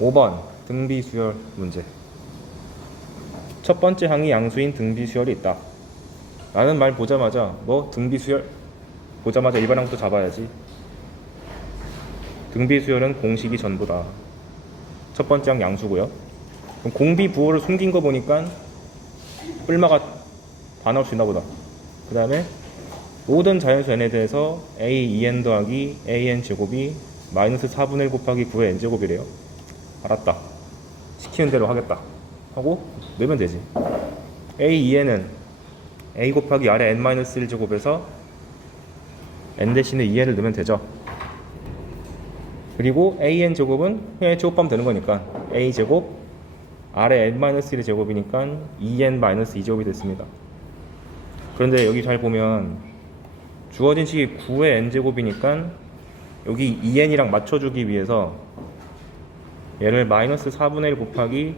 5번 등비 수열 문제. 첫 번째 항이 양수인 등비 수열이 있다. 라는 말 보자마자 뭐 등비 수열 보자마자 일반항부터 잡아야지. 등비 수열은 공식이 전부다. 첫 번째 항 양수고요. 그럼 공비 부호를 숨긴 거 보니까 뿔마가 다 나올 수 있나 보다. 그 다음에 모든 자연수 n에 대해서 a 2n 더하기 an 제곱이 마이너스 4분의 1 곱하기 9의 n 제곱이래요. 알았다. 시키는 대로 하겠다 하고 넣으면 되지. a 2n은 a 곱하기 아래 n-1 제곱에서 n 대신에 2n을 넣으면 되죠. 그리고 an 제곱은 그냥 제곱하면 되는 거니까 a 제곱 아래 n-1의 제곱이니까 2n-2 제곱이 됐습니다. 그런데 여기 잘 보면 주어진 식이 9의 n제곱이니까 여기 2n이랑 맞춰주기 위해서 얘를 마이너스 4분의 1 곱하기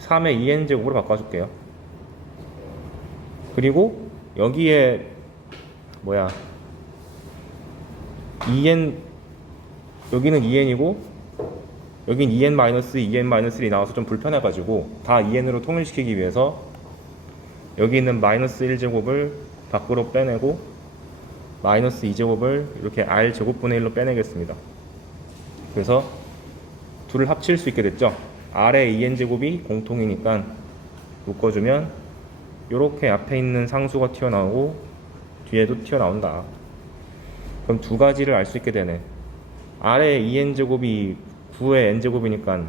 3의 2n제곱으로 바꿔줄게요. 그리고 여기에 2n 여기는 2n이고 여긴 2n-2n-1이 나와서 좀 불편해가지고 다 2n으로 통일시키기 위해서 여기 있는 마이너스 1제곱을 밖으로 빼내고 마이너스 2제곱을 이렇게 r제곱분의 1로 빼내겠습니다. 그래서 둘을 합칠 수 있게 됐죠. r의 2n제곱이 공통이니까 묶어주면 이렇게 앞에 있는 상수가 튀어나오고 뒤에도 튀어나온다. 그럼 두 가지를 알 수 있게 되네. r의 2n제곱이 9의 n제곱이니까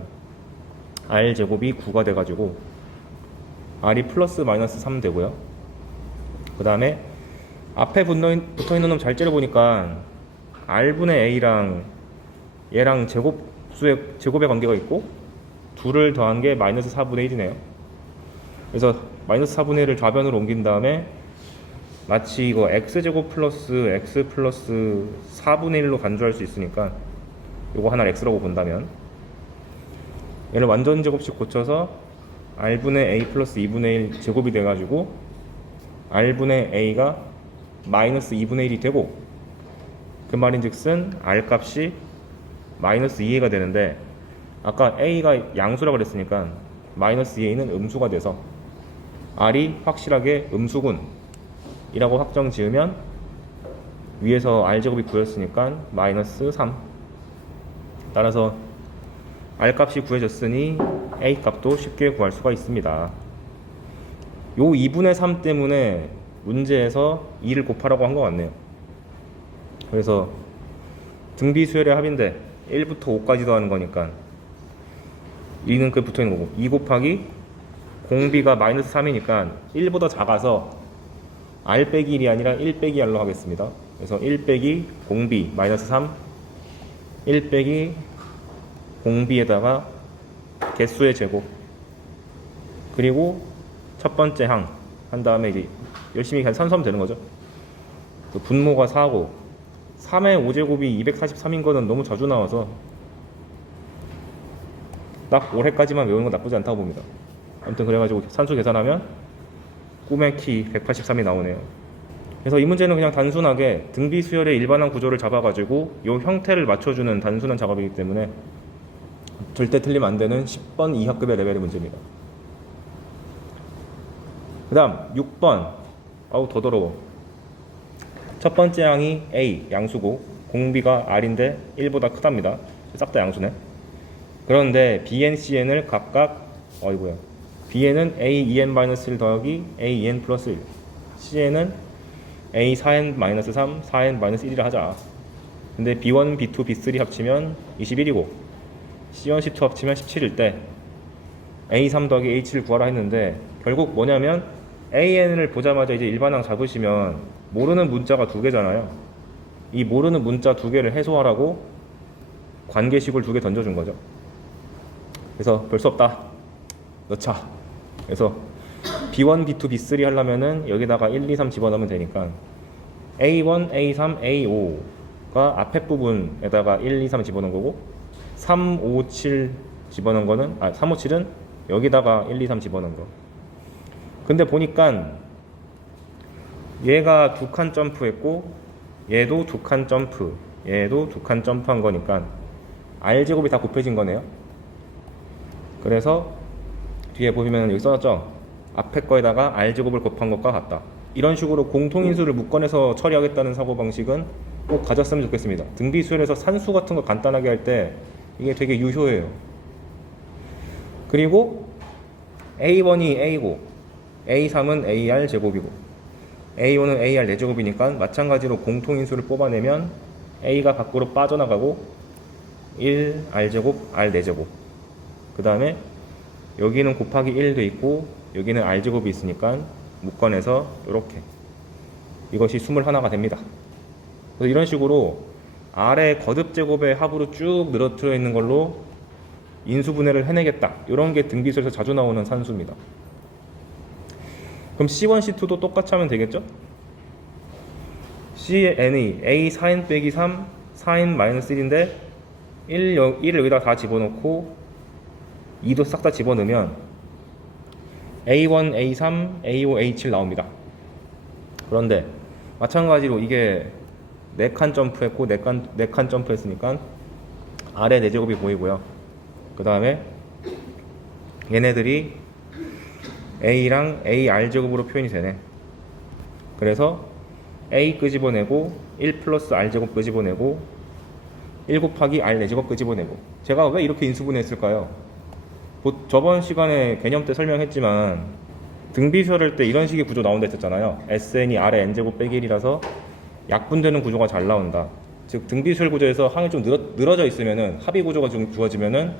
r제곱이 9가 돼가지고 r이 플러스 마이너스 3 되고요. 그 다음에 앞에 붙어있는 놈 잘 째려보니까 r분의 a랑 얘랑 제곱의 관계가 있고 둘을 더한 게 마이너스 4분의 1이네요. 그래서 마이너스 4분의 1을 좌변으로 옮긴 다음에 마치 이거 x제곱 플러스 x 플러스 4분의 1로 간주할 수 있으니까 이거 하나를 x라고 본다면 얘를 완전 제곱식 고쳐서 r분의 a 플러스 2분의 1 제곱이 돼가지고 r분의 a가 마이너스 2분의 1이 되고 그 말인즉슨 r 값이 마이너스 2a가 되는데 아까 a가 양수라고 그랬으니까 마이너스 2a는 음수가 돼서 r이 확실하게 음수군 이라고 확정 지으면 위에서 r제곱이 9였으니까 마이너스 3. 따라서 r 값이 구해졌으니 a 값도 쉽게 구할 수가 있습니다. 요 2분의 3 때문에 문제에서 2를 곱하라고 한 것 같네요. 그래서 등비 수열의 합인데 1부터 5까지 더하는 거니까 2는 그 붙어있는 거고 2 곱하기 공비가 마이너스 3이니까 1보다 작아서 r 빼기 1이 아니라 1 빼기 r로 하겠습니다. 그래서 1 빼기 공비 마이너스 3 1 빼기 공비에다가 개수의 제곱 그리고 첫 번째 항 한 다음에 이제 열심히 산수하면 되는 거죠. 분모가 4고 3의 5제곱이 243인 거는 너무 자주 나와서 딱 올해까지만 외우는 건 나쁘지 않다고 봅니다. 아무튼 그래가지고 산수 계산하면 꿈의 키 183이 나오네요. 그래서 이 문제는 그냥 단순하게 등비 수열의 일반항 구조를 잡아가지고 이 형태를 맞춰주는 단순한 작업이기 때문에 절대 틀리면 안 되는 10번 이하급의 레벨의 문제입니다. 그 다음 6번 아우 더 더러워. 첫 번째 항이 a 양수고 공비가 r인데 1보다 크답니다. 싹 다 양수네. 그런데 bn, cn을 각각 bn은 a 2n-1 더하기 a 2n 플러스 1 cn은 a 4n-3 4n-1이라 하자. 근데 b1, b2, b3 합치면 21이고 c1, c2 합치면 17일 때 a3 더하기 a7을 구하라 했는데 결국 뭐냐면 an을 보자마자 이제 일반항 잡으시면 모르는 문자가 두 개잖아요. 이 모르는 문자 두 개를 해소하라고 관계식을 두 개 던져준 거죠. 그래서 별 수 없다 넣자. 그래서 b1, b2, b3 하려면은 여기다가 1, 2, 3 집어넣으면 되니까 a1, a3, a5가 앞에 부분에다가 1, 2, 3 집어넣은 거고 3, 5, 7 집어넣은 거는 3, 5, 7은 여기다가 1, 2, 3 집어넣은 거. 근데 보니까 얘가 2칸 점프했고 얘도 2칸 점프 얘도 2칸 점프한 거니까 r제곱이 다 곱해진 거네요. 그래서 뒤에 보시면 여기 써놨죠? 앞에 거에다가 r제곱을 곱한 것과 같다. 이런 식으로 공통인수를 묶어내서 처리하겠다는 사고방식은 꼭 가졌으면 좋겠습니다. 등비수열에서 산수 같은 거 간단하게 할 때 이게 되게 유효해요. 그리고 A1이 A고 A3은 AR 제곱이고 A5는 AR 4제곱이니까 마찬가지로 공통인수를 뽑아내면 A가 밖으로 빠져나가고 1R제곱, R4제곱. 그 다음에 여기는 곱하기 1도 있고 여기는 R제곱이 있으니까 묶어내서 이렇게 이것이 21가 됩니다. 그래서 이런 식으로 R의 거듭제곱의 합으로 쭉 늘어뜨려 있는 걸로 인수분해를 해내겠다. 이런 게 등비수에서 자주 나오는 산수입니다. 그럼 C1, C2도 똑같이 하면 되겠죠? Cn이 A 4n 빼기 3, 4n 마이너스 1인데 1을 여기다 다 집어넣고 2도 싹 다 집어넣으면 A1, A3, A5, A7 나옵니다. 그런데 마찬가지로 이게 4칸 점프했고 4칸 점프했으니까 아래 4제곱이 보이고요. 그 다음에 얘네들이 A랑 AR제곱으로 표현이 되네. 그래서 A 끄집어내고 1 플러스 R제곱 끄집어내고 1 곱하기 R4제곱 끄집어내고. 제가 왜 이렇게 인수분해했을까요? 저번 시간에 개념 때 설명했지만 등비수열할 때 이런 식의 구조 나온다 했었잖아요. SN이 R의 N제곱 빼기 1이라서 약분되는 구조가 잘 나온다. 즉 등비수열 구조에서 항이 좀 늘어져 있으면은 합의 구조가 좀 주어지면은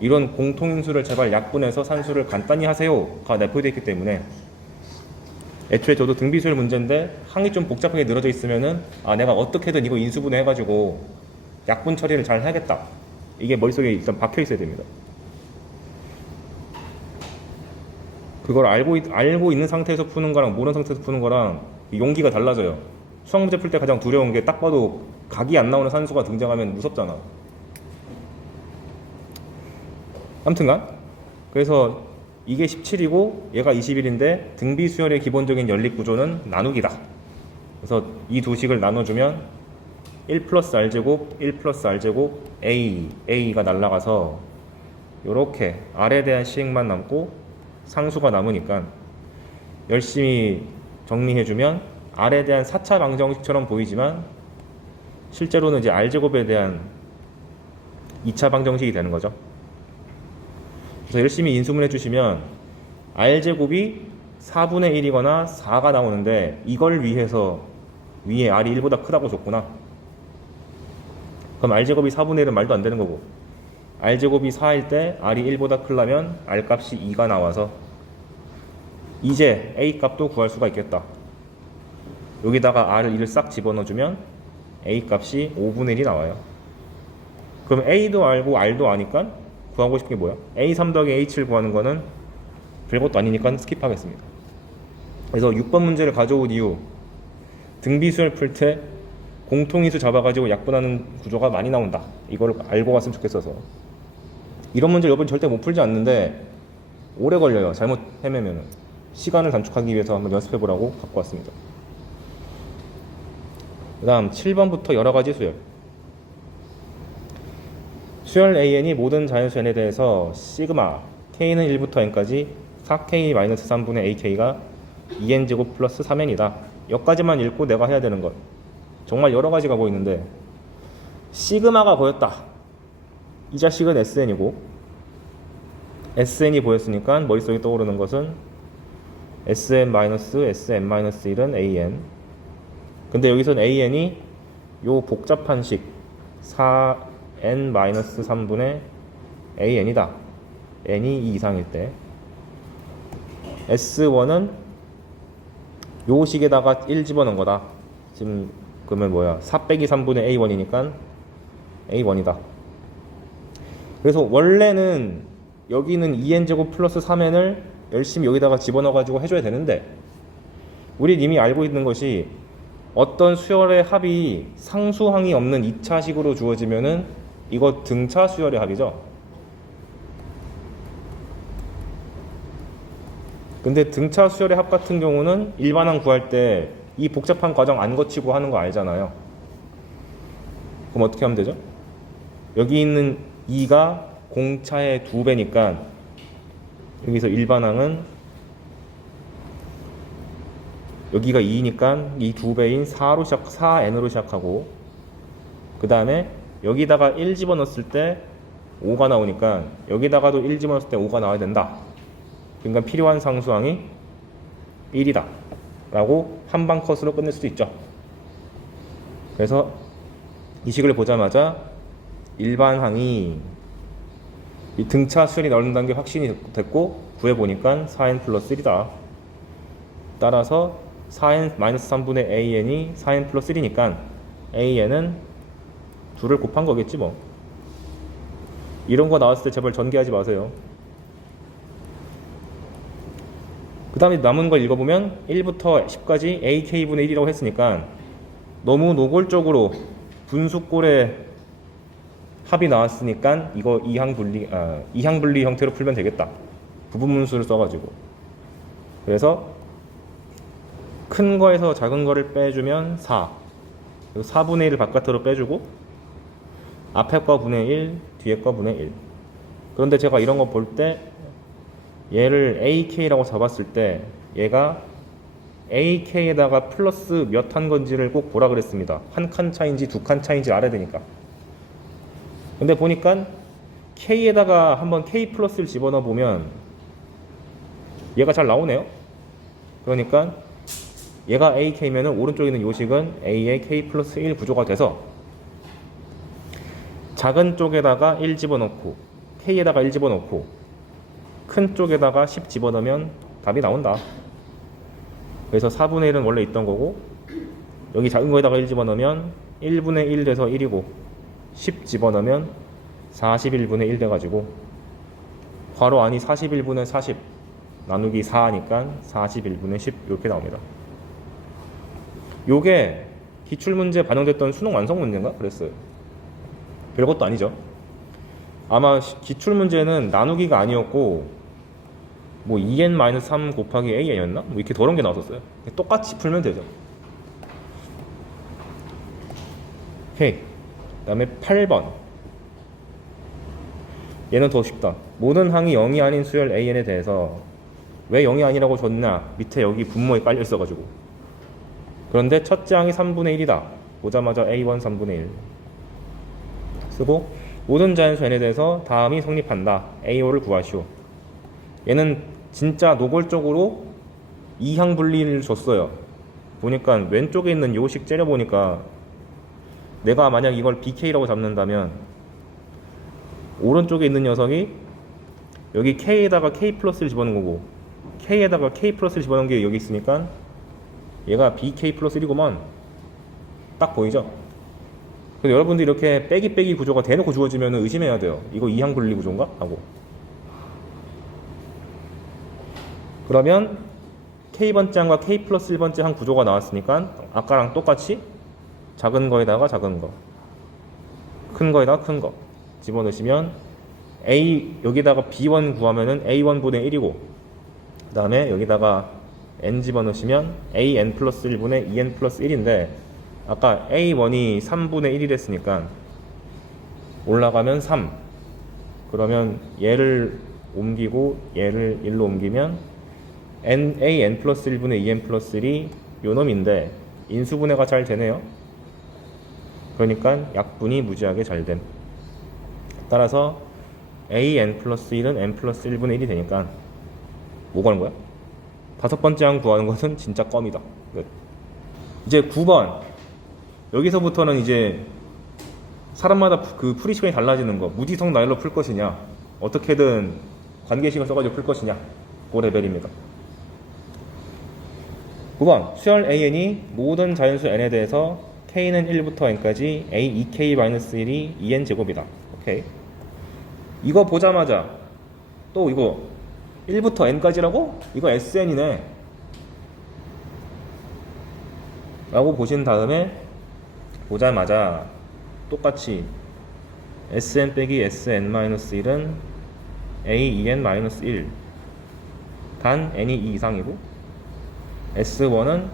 이런 공통인수를 제발 약분해서 산수를 간단히 하세요가 내포되어 있기 때문에 애초에 저도 등비수열 문제인데 항이 좀 복잡하게 늘어져 있으면은 내가 어떻게든 이거 인수분해 해가지고 약분 처리를 잘 해야겠다. 이게 머릿속에 일단 박혀 있어야 됩니다. 그걸 알고 있는 상태에서 푸는 거랑 모르는 상태에서 푸는 거랑 용기가 달라져요. 수학 문제 풀 때 가장 두려운 게 딱 봐도 각이 안 나오는 산수가 등장하면 무섭잖아. 아무튼간 그래서 이게 17이고 얘가 21인데 등비수열의 기본적인 연립구조는 나누기다. 그래서 이 두 식을 나눠주면 1 플러스 R제곱, 1 플러스 R제곱, A가 날라가서 요렇게 R에 대한 시행만 남고 상수가 남으니까 열심히 정리해주면 R에 대한 4차 방정식처럼 보이지만 실제로는 이제 R제곱에 대한 2차 방정식이 되는 거죠. 그래서 열심히 인수분해 주시면 R제곱이 4분의 1이거나 4가 나오는데 이걸 위해서 위에 R이 1보다 크다고 줬구나. 그럼 R제곱이 4분의 1은 말도 안 되는 거고 R제곱이 4일 때 R이 1보다 크려면 R값이 2가 나와서 이제 A값도 구할 수가 있겠다. 여기다가 R을 2를 싹 집어넣어주면 A값이 5분의 1이 나와요. 그럼 A도 알고 R도 아니까 구하고 싶은 게 뭐야? A3 더하기 A7 구하는 거는 별것도 아니니까 스킵하겠습니다. 그래서 6번 문제를 가져온 이유, 등비수열 풀 때 공통인수 잡아가지고 약분하는 구조가 많이 나온다. 이걸 알고 갔으면 좋겠어서. 이런 문제를 여러분 절대 못 풀지 않는데 오래 걸려요. 잘못 헤매면. 시간을 단축하기 위해서 한번 연습해보라고 갖고 왔습니다. 그 다음 7번부터 여러가지 수열. 수열 AN이 모든 자연수 N에 대해서 시그마 K는 1부터 N까지 4K-3분의 AK가 2N제곱 플러스 3N이다. 여기까지만 읽고 내가 해야 되는 것. 정말 여러가지가 보이는데 시그마가 보였다. 이 자식은 SN이고 SN이 보였으니까 머릿속에 떠오르는 것은 SM-SM-1은 AN. 근데 여기서는 AN이 요 복잡한 식 4n-3분의 AN이다. n이 2 이상일 때. S1은 요 식에다가 1 집어넣은 거다. 지금 그러면 뭐야? 4 빼기 3분의 A1이니까 A1이다. 그래서 원래는 여기는 2n제곱 플러스 3n을 열심히 여기다가 집어넣어가지고 해줘야 되는데 우리 이미 알고 있는 것이 어떤 수열의 합이 상수항이 없는 2차식으로 주어지면은 이거 등차 수열의 합이죠. 근데 등차 수열의 합 같은 경우는 일반항 구할 때 이 복잡한 과정 안 거치고 하는 거 알잖아요. 그럼 어떻게 하면 되죠? 여기 있는 2가 공차의 2배니까 여기서 일반항은 여기가 2니까 이 2배인 4n으로 시작하고 그 다음에 여기다가 1 집어넣었을 때 5가 나오니까 여기다가도 1 집어넣었을 때 5가 나와야 된다. 그러니까 필요한 상수항이 1이다 라고 한방 컷으로 끝낼 수도 있죠. 그래서 이 식을 보자마자 일반항이 이 등차 수열이 나온다는 게 확신이 됐고 구해보니까 4n 플러스 1이다. 따라서 4n 마이너스 3분의 an이 4n 플러스 1이니까 an은 2를 곱한 거겠지 뭐. 이런 거 나왔을 때 제발 전개하지 마세요. 그 다음에 남은 걸 읽어보면 1부터 10까지 ak분의 1이라고 했으니까 너무 노골적으로 분수꼴의 합이 나왔으니까 이거 이항분리 형태로 풀면 되겠다. 부분문수를 써가지고. 그래서 큰 거에서 작은 거를 빼주면 4 그리고 4분의 1을 바깥으로 빼주고 앞에 거 분의 1 뒤에 거 분의 1. 그런데 제가 이런 거 볼 때 얘를 ak라고 잡았을 때 얘가 ak에다가 플러스 몇 한 건지를 꼭 보라 그랬습니다. 한 칸 차인지 두 칸 차인지 알아야 되니까. 근데 보니까 k에다가 한번 k 플러스를 집어넣어 보면 얘가 잘 나오네요. 그러니까 얘가 ak면은 오른쪽에 있는 요식은 a의 k 플러스 1 구조가 돼서 작은 쪽에다가 1 집어넣고 k에다가 1 집어넣고 큰 쪽에다가 10 집어넣으면 답이 나온다. 그래서 4분의 1은 원래 있던 거고 여기 작은 거에다가 1 집어넣으면 1분의 1 돼서 1이고 10 집어넣으면 41분의 1 돼가지고 괄호 안이 41분의 40 나누기 4하니까 41분의 10 이렇게 나옵니다. 요게 기출문제 반영됐던 수능 완성 문제인가? 그랬어요. 별것도 아니죠. 아마 기출문제는 나누기가 아니었고 뭐 2n-3 곱하기 an이었나? 뭐 이렇게 더러운 게 나왔었어요. 똑같이 풀면 되죠. 오케이. 그 다음에 8번. 얘는 더 쉽다. 모든 항이 0이 아닌 수열 an에 대해서 왜 0이 아니라고 줬냐? 밑에 여기 분모에 깔려 있어가지고. 그런데 첫째 항이 3분의 1이다. 보자마자 a1 3분의 1 쓰고 모든 자연수 n에 대해서 다음이 성립한다. a5를 구하시오. 얘는 진짜 노골적으로 이항 분리를 줬어요. 보니까 왼쪽에 있는 요식 째려보니까 내가 만약 이걸 bk라고 잡는다면 오른쪽에 있는 녀석이 여기 k에다가 k 플러스를 집어넣은 거고 k에다가 k 플러스를 집어넣은 게 여기 있으니까 얘가 bk 플러스 1이구만. 딱 보이죠? 그래서 여러분들이 이렇게 빼기 구조가 대놓고 주어지면 의심해야 돼요. 이거 이항 분리 구조인가? 하고. 그러면 k번째 항과 k 플러스 1번째 항 구조가 나왔으니까 아까랑 똑같이 작은 거에다가 작은 거, 큰 거에다가 큰 거 집어넣으시면 a 여기다가 b1 구하면은 a1분의 1이고 그 다음에 여기다가 n 집어넣으시면 an 플러스 1분의 2n 플러스 1인데 아까 a1이 3분의 1이랬으니까 올라가면 3 그러면 얘를 옮기고 얘를 1로 옮기면 an 플러스 1분의 2n 플러스 1이 요 놈인데 인수분해가 잘 되네요. 그러니까 약분이 무지하게 잘 됨. 따라서 an 플러스 1은 n 플러스 1분의 1이 되니까 뭐 구하는 거야? 다섯 번째 항 구하는 것은 진짜 껌이다. 끝. 이제 9번. 여기서부터는 이제 사람마다 그 풀이 시간이 달라지는 거. 무지성 나열로 풀 것이냐, 어떻게든 관계식을 써가지고 풀 것이냐, 그 레벨입니다. 9번. 수열 an이 모든 자연수 n에 대해서 k는 1부터 n까지 a 2k-1이 2n 제곱이다. 오케이. 이거 보자마자 또 이거 1부터 n까지라고? 이거 sn이네 라고 보신 다음에 보자마자 똑같이 sn 빼기 sn-1은 a 2n-1 단 n이 2 이상이고 s1은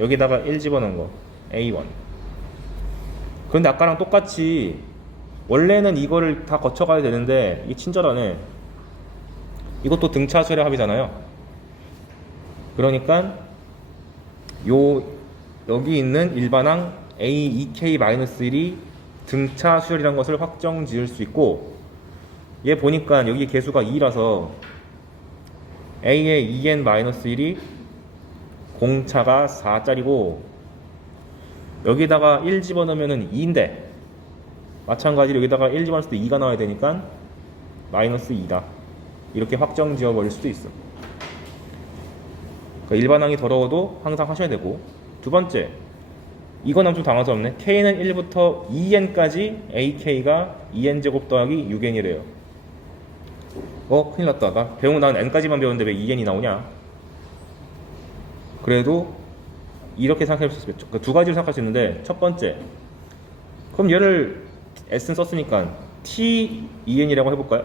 여기다가 1 집어넣은 거 a1. 그런데 아까랑 똑같이 원래는 이거를 다 거쳐가야 되는데 이게 친절하네. 이것도 등차수열의 합이잖아요. 그러니까 여기 있는 일반항 A2K-1이 등차수열이라는 것을 확정 지을 수 있고, 얘 보니까 여기 개수가 2라서 A의 2n-1이 공차가 4짜리고 여기다가 1 집어넣으면 2인데 마찬가지로 여기다가 1 집어넣을 때 2가 나와야 되니까 마이너스 2다. 이렇게 확정 지어버릴 수도 있어. 그러니까 일반항이 더러워도 항상 하셔야 되고, 두 번째, 이건 좀 당황스럽네. K는 1부터 2n까지 AK가 2n제곱 더하기 6n이래요. 큰일 났다. 나 배우고 난 n까지만 배웠는데 왜 2n이 나오냐? 그래도 이렇게 생각해 볼 수 있겠죠. 두 가지로 생각할 수 있는데, 첫 번째, 그럼 얘를 S는 썼으니까 T2n이라고 해볼까요?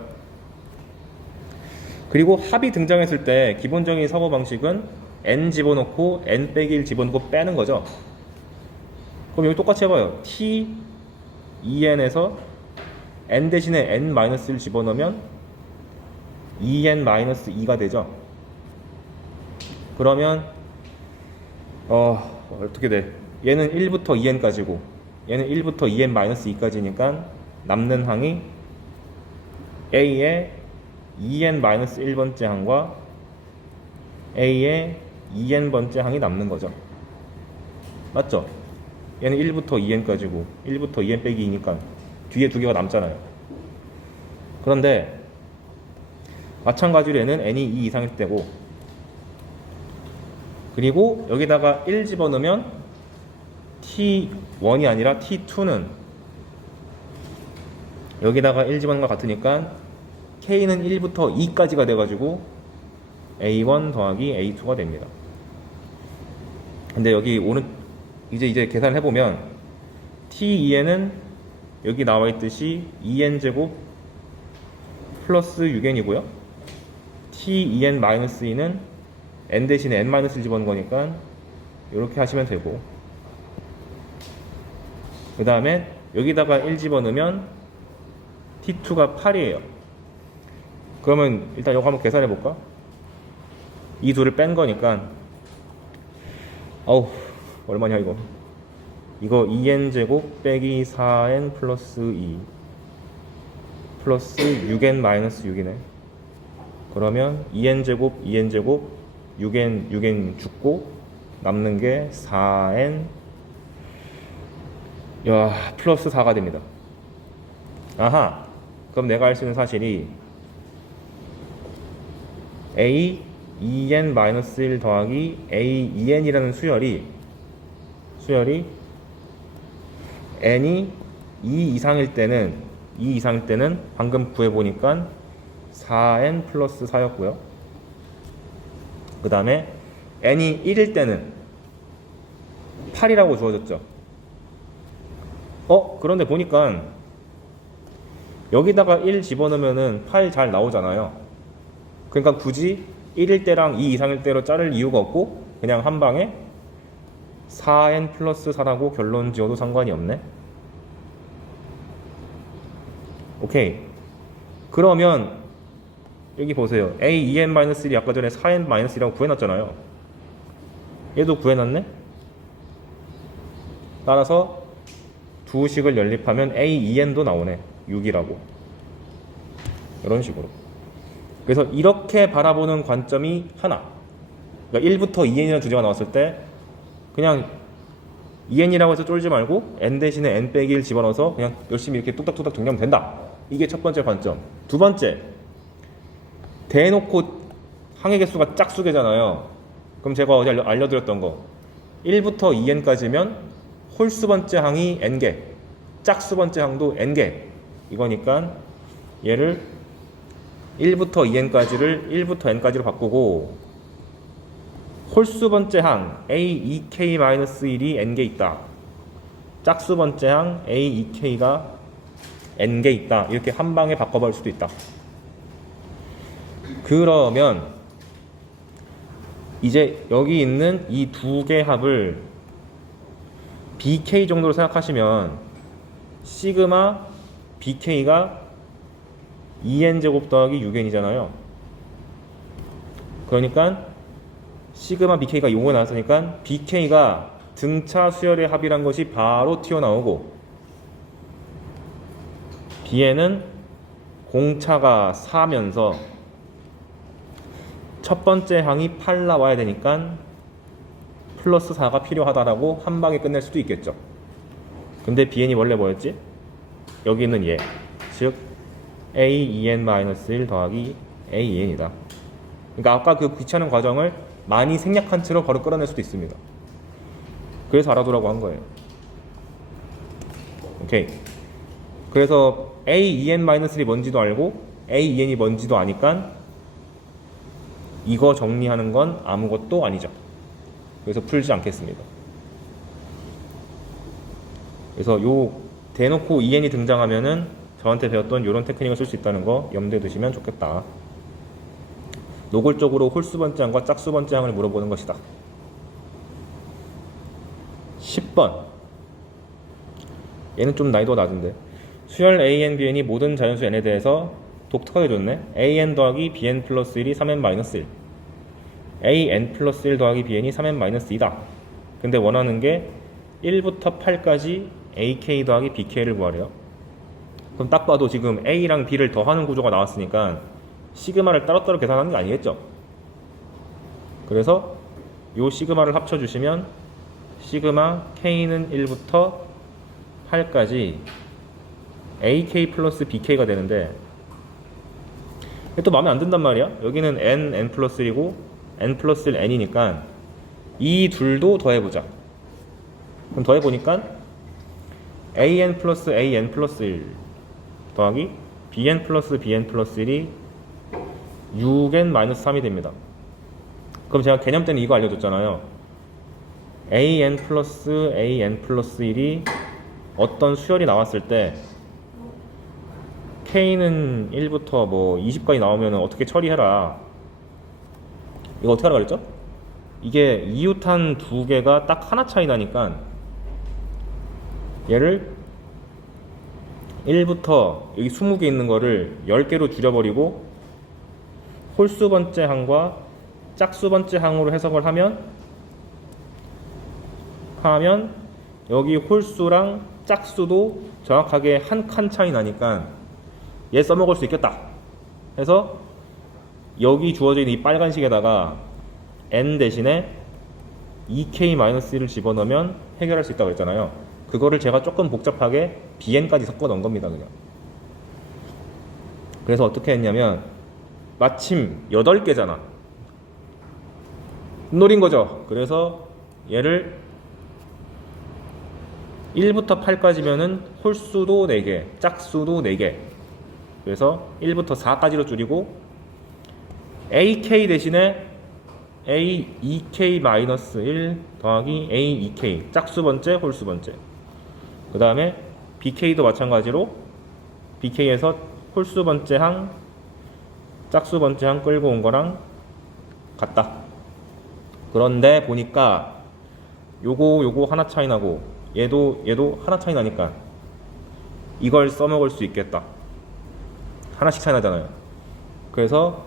그리고 합이 등장했을 때 기본적인 사고 방식은 n 집어넣고 n 빼기 1 집어넣고 빼는 거죠. 그럼 여기 똑같이 해봐요. T2n에서 n 대신에 n-1 집어넣으면 2n-2가 되죠. 그러면 어떻게 돼? 얘는 1부터 2n까지고 얘는 1부터 2n-2까지니까 남는 항이 A의 2n-1번째 항과 A의 2n번째 항이 남는 거죠. 맞죠? 얘는 1부터 2n까지고 1부터 2n 빼기 2니까 뒤에 두 개가 남잖아요. 그런데 마찬가지로 얘는 n이 2 이상일 때고, 그리고 여기다가 1 집어넣으면 T1이 아니라 T2는 여기다가 1 집어넣은 것 같으니까 K는 1부터 2까지가 돼가지고 A1 더하기 A2가 됩니다. 근데 여기 이제 계산을 해보면 T2n은 여기 나와있듯이 2n제곱 플러스 6n이고요. T2n-2는 n 대신에 n-1 집어넣은 거니까 이렇게 하시면 되고, 그 다음에 여기다가 1 집어넣으면 T2가 8이에요. 그러면 일단 이거 한번 계산해 볼까? 이 둘을 뺀 거니까 얼마냐 이거 2n제곱 빼기 4n 플러스 2 플러스 6n-6이네. 그러면 2n제곱 6n 죽고 남는 게 4n 플러스 4가 됩니다. 아하, 그럼 내가 알 수 있는 사실이 A 2n-1 더하기 A 2n이라는 수열이 n이 2 이상일 때는 방금 구해보니까 4n 플러스 4였고요. 그 다음에 n이 1일 때는 8이라고 주어졌죠. 그런데 보니까 여기다가 1 집어넣으면은 8 잘 나오잖아요. 그러니까 굳이 1일 때랑 2 이상일 때로 자를 이유가 없고 그냥 한 방에 4n 플러스 4라고 결론 지어도 상관이 없네. 오케이. 그러면 여기 보세요. A 2n-1이 아까 전에 4n-1이라고 구해놨잖아요. 얘도 구해놨네. 따라서 두 식을 연립하면 A 2n도 나오네. 6이라고. 이런 식으로. 그래서 이렇게 바라보는 관점이 하나. 그러니까 1부터 2n이라는 주제가 나왔을 때 그냥 2n이라고 해서 쫄지 말고 n 대신에 n 빼기 1 집어넣어서 그냥 열심히 이렇게 뚝딱뚝딱 정리하면 된다. 이게 첫 번째 관점. 두 번째, 대놓고 항의 개수가 짝수개잖아요. 그럼 제가 어제 알려드렸던 거 1부터 2n까지면 홀수번째 항이 n개, 짝수번째 항도 n개, 이거니까 얘를 1부터 2n까지를 1부터 n까지로 바꾸고 홀수번째 항 A2K-1이 n개 있다, 짝수번째 항 A2K가 n개 있다, 이렇게 한 방에 바꿔버릴 수도 있다. 그러면 이제 여기 있는 이 두 개 합을 BK 정도로 생각하시면 시그마 BK가 2n제곱 더하기 6n이잖아요. 그러니까 시그마 BK가 요거 나왔으니까 BK가 등차 수열의 합이란 것이 바로 튀어나오고, B에는 공차가 4면서 첫 번째 항이 8 나와야 되니까 플러스 4가 필요하다라고 한 방에 끝낼 수도 있겠죠. 근데 Bn이 원래 뭐였지? 여기 있는 얘, 즉 A2n-1 더하기 A2n이다. 그러니까 아까 그 귀찮은 과정을 많이 생략한 채로 바로 끌어낼 수도 있습니다. 그래서 알아두라고 한 거예요. 오케이. 그래서 A2n-1이 뭔지도 알고 A2n이 뭔지도 아니까 이거 정리하는 건 아무것도 아니죠. 그래서 풀지 않겠습니다. 그래서 요 대놓고 2n이 등장하면은 저한테 배웠던 이런 테크닉을 쓸 수 있다는 거 염두에 두시면 좋겠다. 노골적으로 홀수 번째 항과 짝수 번째 항을 물어보는 것이다. 10번. 얘는 좀 난이도가 낮은데. 수열 a, n, b, n이 모든 자연수 n에 대해서 독특하게 줬네. a, n 더하기 b, n 플러스 1이 3n-1. a, n 플러스 1 더하기 b, n이 3n-2다. 근데 원하는 게 1부터 8까지 a, k 더하기 b, k를 구하래요. 그럼 딱 봐도 지금 a랑 b를 더하는 구조가 나왔으니까 시그마를 따로따로 계산하는 게 아니겠죠. 그래서 요 시그마를 합쳐주시면 시그마 k는 1부터 8까지 ak 플러스 bk가 되는데, 또 마음에 안 든단 말이야. 여기는 n 플러스 1이고 n 플러스 1 n이니까 이 둘도 더해보자. 그럼 더해보니까 an 플러스 an 플러스 1 더하기 bn 플러스 bn 플러스 1이 6n-3이 됩니다. 그럼 제가 개념 때는 이거 알려줬잖아요. an 플러스 an 플러스 1이 어떤 수열이 나왔을 때 k는 1부터 뭐 20까지 나오면 어떻게 처리해라. 이거 어떻게 하라 그랬죠? 이게 이웃한 두 개가 딱 하나 차이 나니까 얘를 1부터 여기 20개 있는 거를 10개로 줄여버리고 홀수 번째 항과 짝수 번째 항으로 해석을 하면 여기 홀수랑 짝수도 정확하게 한 칸 차이 나니까 얘 써먹을 수 있겠다 해서 여기 주어져 있는 이 빨간식에다가 n 대신에 2k-1을 집어넣으면 해결할 수 있다고 했잖아요. 그거를 제가 조금 복잡하게 bn까지 섞어 넣은 겁니다. 그냥. 그래서 어떻게 했냐면 마침 8개잖아. 노린 거죠. 그래서 얘를 1부터 8까지면은 홀수도 4개, 짝수도 4개. 그래서 1부터 4까지로 줄이고 AK 대신에 A2K-1 더하기 A2K 짝수 번째, 홀수 번째. 그 다음에 BK도 마찬가지로 BK에서 홀수 번째 항, 짝수 번째 항 끌고 온 거랑 같다. 그런데 보니까 요거 하나 차이 나고 얘도 하나 차이 나니까 이걸 써먹을 수 있겠다. 하나씩 차이 나잖아요. 그래서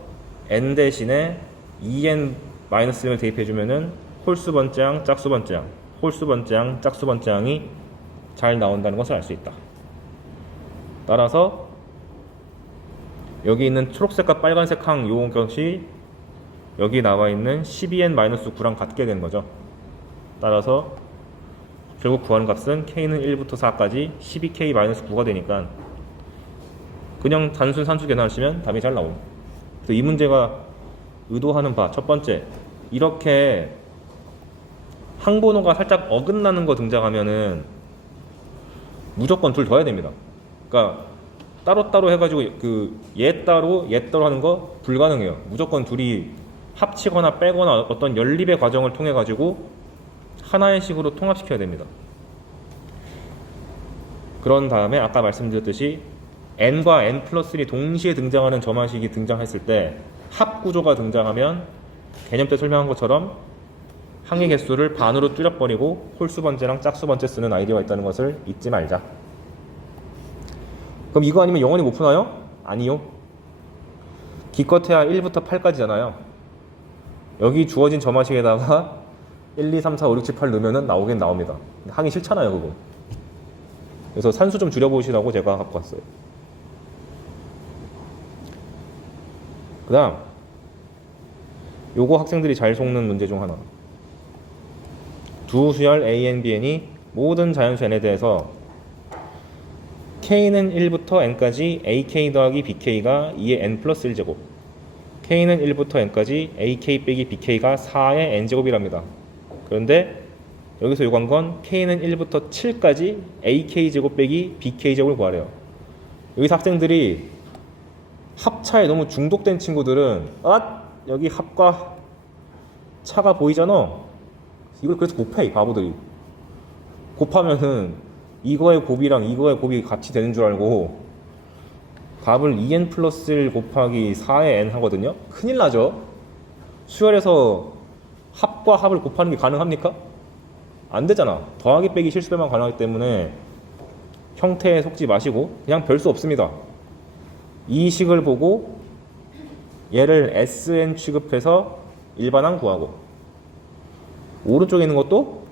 n 대신에 2n-1을 대입해주면은 홀수 번째 항, 짝수 번째 항, 홀수 번째 항, 짝수 번째 항이 잘 나온다는 것을 알 수 있다. 따라서 여기 있는 초록색과 빨간색 항 요 것이 여기 나와 있는 12n-9랑 같게 되는 거죠. 따라서 결국 구하는 값은 k는 1부터 4까지 12k-9가 되니까 그냥 단순 산수 계산하시면 답이 잘 나옵니다. 그래서 이 문제가 의도하는 바 첫 번째, 이렇게 항번호가 살짝 어긋나는 거 등장하면은 무조건 둘 더 해야 됩니다. 그러니까 따로따로 해가지고 얘 따로 하는 거 불가능해요. 무조건 둘이 합치거나 빼거나 어떤 연립의 과정을 통해 가지고 하나의 식으로 통합시켜야 됩니다. 그런 다음에 아까 말씀드렸듯이 n과 n 플러스 1이 동시에 등장하는 점화식이 등장했을 때 합구조가 등장하면 개념 때 설명한 것처럼 항의 개수를 반으로 줄여버리고 홀수 번째랑 짝수 번째 쓰는 아이디어가 있다는 것을 잊지 말자. 그럼 이거 아니면 영원히 못 푸나요? 아니요. 기껏해야 1부터 8까지잖아요. 여기 주어진 점화식에다가 1, 2, 3, 4, 5, 6, 7, 8 넣으면 나오긴 나옵니다. 하기 싫잖아요, 그거. 그래서 산수 좀 줄여보시라고 제가 갖고 왔어요. 그 다음 요거 학생들이 잘 속는 문제 중 하나. 두 수열 a, n, b, n이 모든 자연수 n에 대해서 k는 1부터 n까지 ak 더하기 bk가 2의 n 플러스 1제곱, k는 1부터 n까지 ak 빼기 bk가 4의 n제곱이랍니다. 그런데 여기서 요구한 건 k는 1부터 7까지 ak제곱 빼기 bk제곱을 구하래요. 여기서 학생들이 합차에 너무 중독된 친구들은 여기 합과 차가 보이잖아. 이걸 그래서 곱해, 이 바보들이. 곱하면은 이거의 곱이랑 이거의 곱이 같이 되는 줄 알고 값을 2n 플러스 1 곱하기 4의 n 하거든요. 큰일 나죠. 수열에서 합과 합을 곱하는 게 가능합니까? 안 되잖아. 더하기 빼기 실수로만 가능하기 때문에 형태에 속지 마시고 그냥 별 수 없습니다. 이 식을 보고 얘를 SN 취급해서 일반항 구하고, 오른쪽에 있는 것도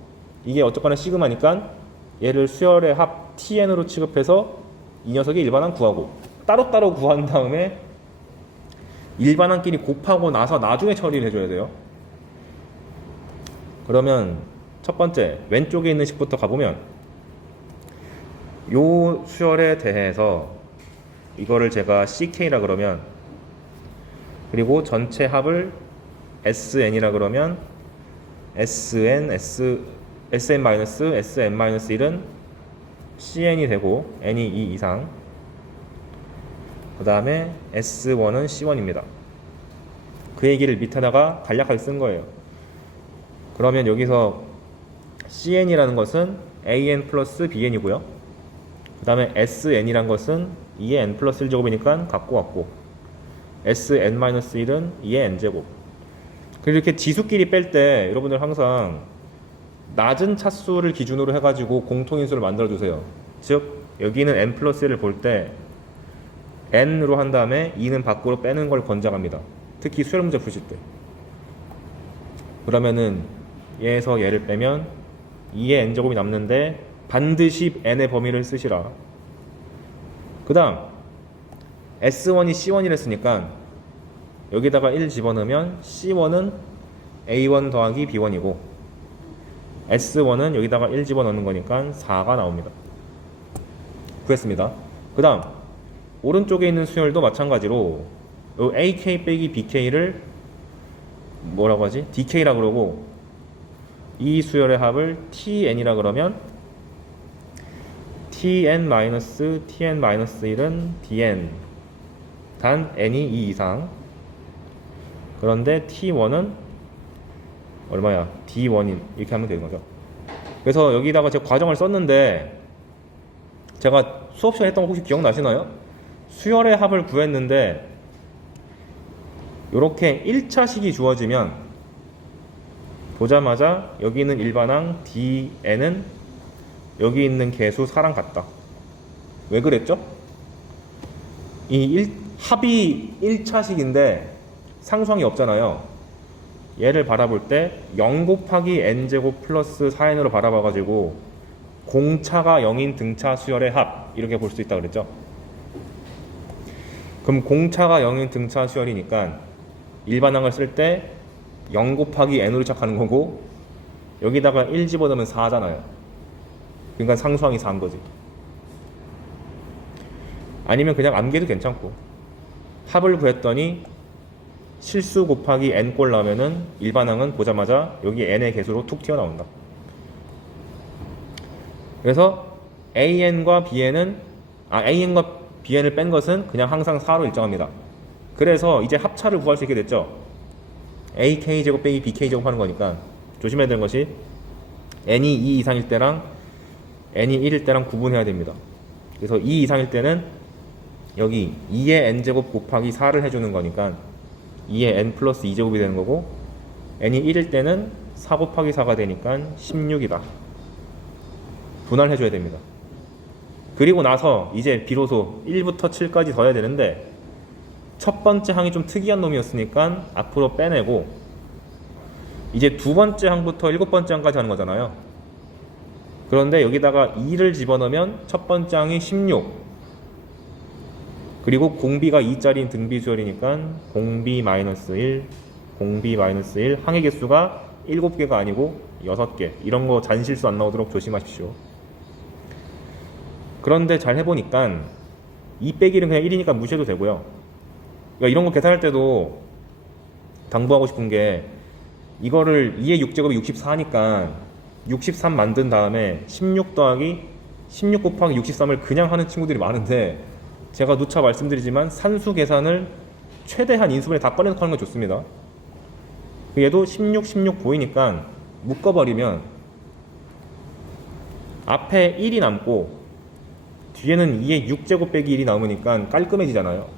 이게 어쨌거나 시그마니까 얘를 수열의 합 TN으로 취급해서 이 녀석의 일반항 구하고, 따로따로 구한 다음에 일반항끼리 곱하고 나서 나중에 처리를 해줘야 돼요. 그러면 첫 번째 왼쪽에 있는 식부터 가보면 요 수열에 대해서 이거를 제가 CK라 그러면, 그리고 전체 합을 SN이라 그러면 SN, SN-SN-1은 CN이 되고 N이 2 이상, 그 다음에 S1은 C1입니다. 그 얘기를 밑에다가 간략하게 쓴 거예요. 그러면 여기서 CN이라는 것은 AN 플러스 BN이고요. 그 다음에 SN이란 것은 2의 N 플러스 1제곱이니까 갖고 왔고, SN-1은 2의 N제곱. 그리고 이렇게 지수끼리 뺄 때 여러분들 항상 낮은 차수를 기준으로 해가지고 공통인수를 만들어주세요. 즉 여기는 N 플러스 1을 볼 때 N으로 한 다음에 2는 밖으로 빼는 걸 권장합니다. 특히 수열 문제 푸실 때. 그러면은 얘에서 얘를 빼면 2의 N제곱이 남는데 반드시 N의 범위를 쓰시라. 그 다음 S1이 C1이랬으니까 여기다가 1 집어넣으면 C1은 A1 더하기 B1이고 S1은 여기다가 1 집어넣는 거니까 4가 나옵니다. 구했습니다. 그 다음 오른쪽에 있는 수열도 마찬가지로 요 AK 빼기 BK를 뭐라고 하지? DK라 그러고, 이 수열의 합을 TN이라 그러면 TN-TN-1은 DN 단 N이 2 이상. 그런데 T1은 얼마야? D1인 이렇게 하면 되는 거죠. 그래서 여기다가 제가 과정을 썼는데, 제가 수업 시간에 했던 거 혹시 기억나시나요? 수열의 합을 구했는데 이렇게 1차식이 주어지면 보자마자 여기 있는 일반항 DN은 여기 있는 개수 4랑 같다. 왜 그랬죠? 합이 1차식인데 상수항이 없잖아요. 얘를 바라볼 때 0 곱하기 n제곱 플러스 4n으로 바라봐가지고 공차가 0인 등차 수열의 합 이렇게 볼 수 있다 그랬죠. 그럼 공차가 0인 등차 수열이니까 일반항을 쓸 때 0 곱하기 n으로 시작하는 거고, 여기다가 1 집어넣으면 4잖아요. 그러니까 상수항이 4인 거지. 아니면 그냥 암기해도 괜찮고, 합을 구했더니 실수 곱하기 n꼴 나오면은 일반항은 보자마자 여기 n의 개수로 툭 튀어나온다. 그래서 AN과 BN을 뺀 것은 그냥 항상 4로 일정합니다. 그래서 이제 합차를 구할 수 있게 됐죠. AK제곱 빼기 BK제곱 하는 거니까 조심해야 되는 것이 N이 2 이상일 때랑 N이 1일 때랑 구분해야 됩니다. 그래서 2 이상일 때는 여기 2의 N제곱 곱하기 4를 해주는 거니까 2의 N 플러스 2제곱이 되는 거고, N이 1일 때는 4 곱하기 4가 되니까 16이다. 분할해줘야 됩니다. 그리고 나서 이제 비로소 1부터 7까지 더해야 되는데 첫 번째 항이 좀 특이한 놈이었으니까 앞으로 빼내고 이제 두 번째 항부터 일곱 번째 항까지 하는 거잖아요. 그런데 여기다가 2를 집어넣으면 첫 번째 항이 16, 그리고 공비가 2짜리인 등비 수열이니까 공비-1, 공비-1, 항의 개수가 7개가 아니고 6개. 이런 거 잔실수 안 나오도록 조심하십시오. 그런데 잘 해보니까 2 빼기 1은 그냥 1이니까 무시해도 되고요. 그러니까 이런 거 계산할 때도 당부하고 싶은 게 이거를 2의 6제곱이 64니까 63 만든 다음에 16 더하기 16 곱하기 63을 그냥 하는 친구들이 많은데 제가 누차 말씀드리지만 산수 계산을 최대한 인수분해 다 꺼내서 하는 게 좋습니다. 얘도 16, 16 보이니까 묶어버리면 앞에 1이 남고 뒤에는 2의 6제곱 빼기 1이 남으니까 깔끔해지잖아요.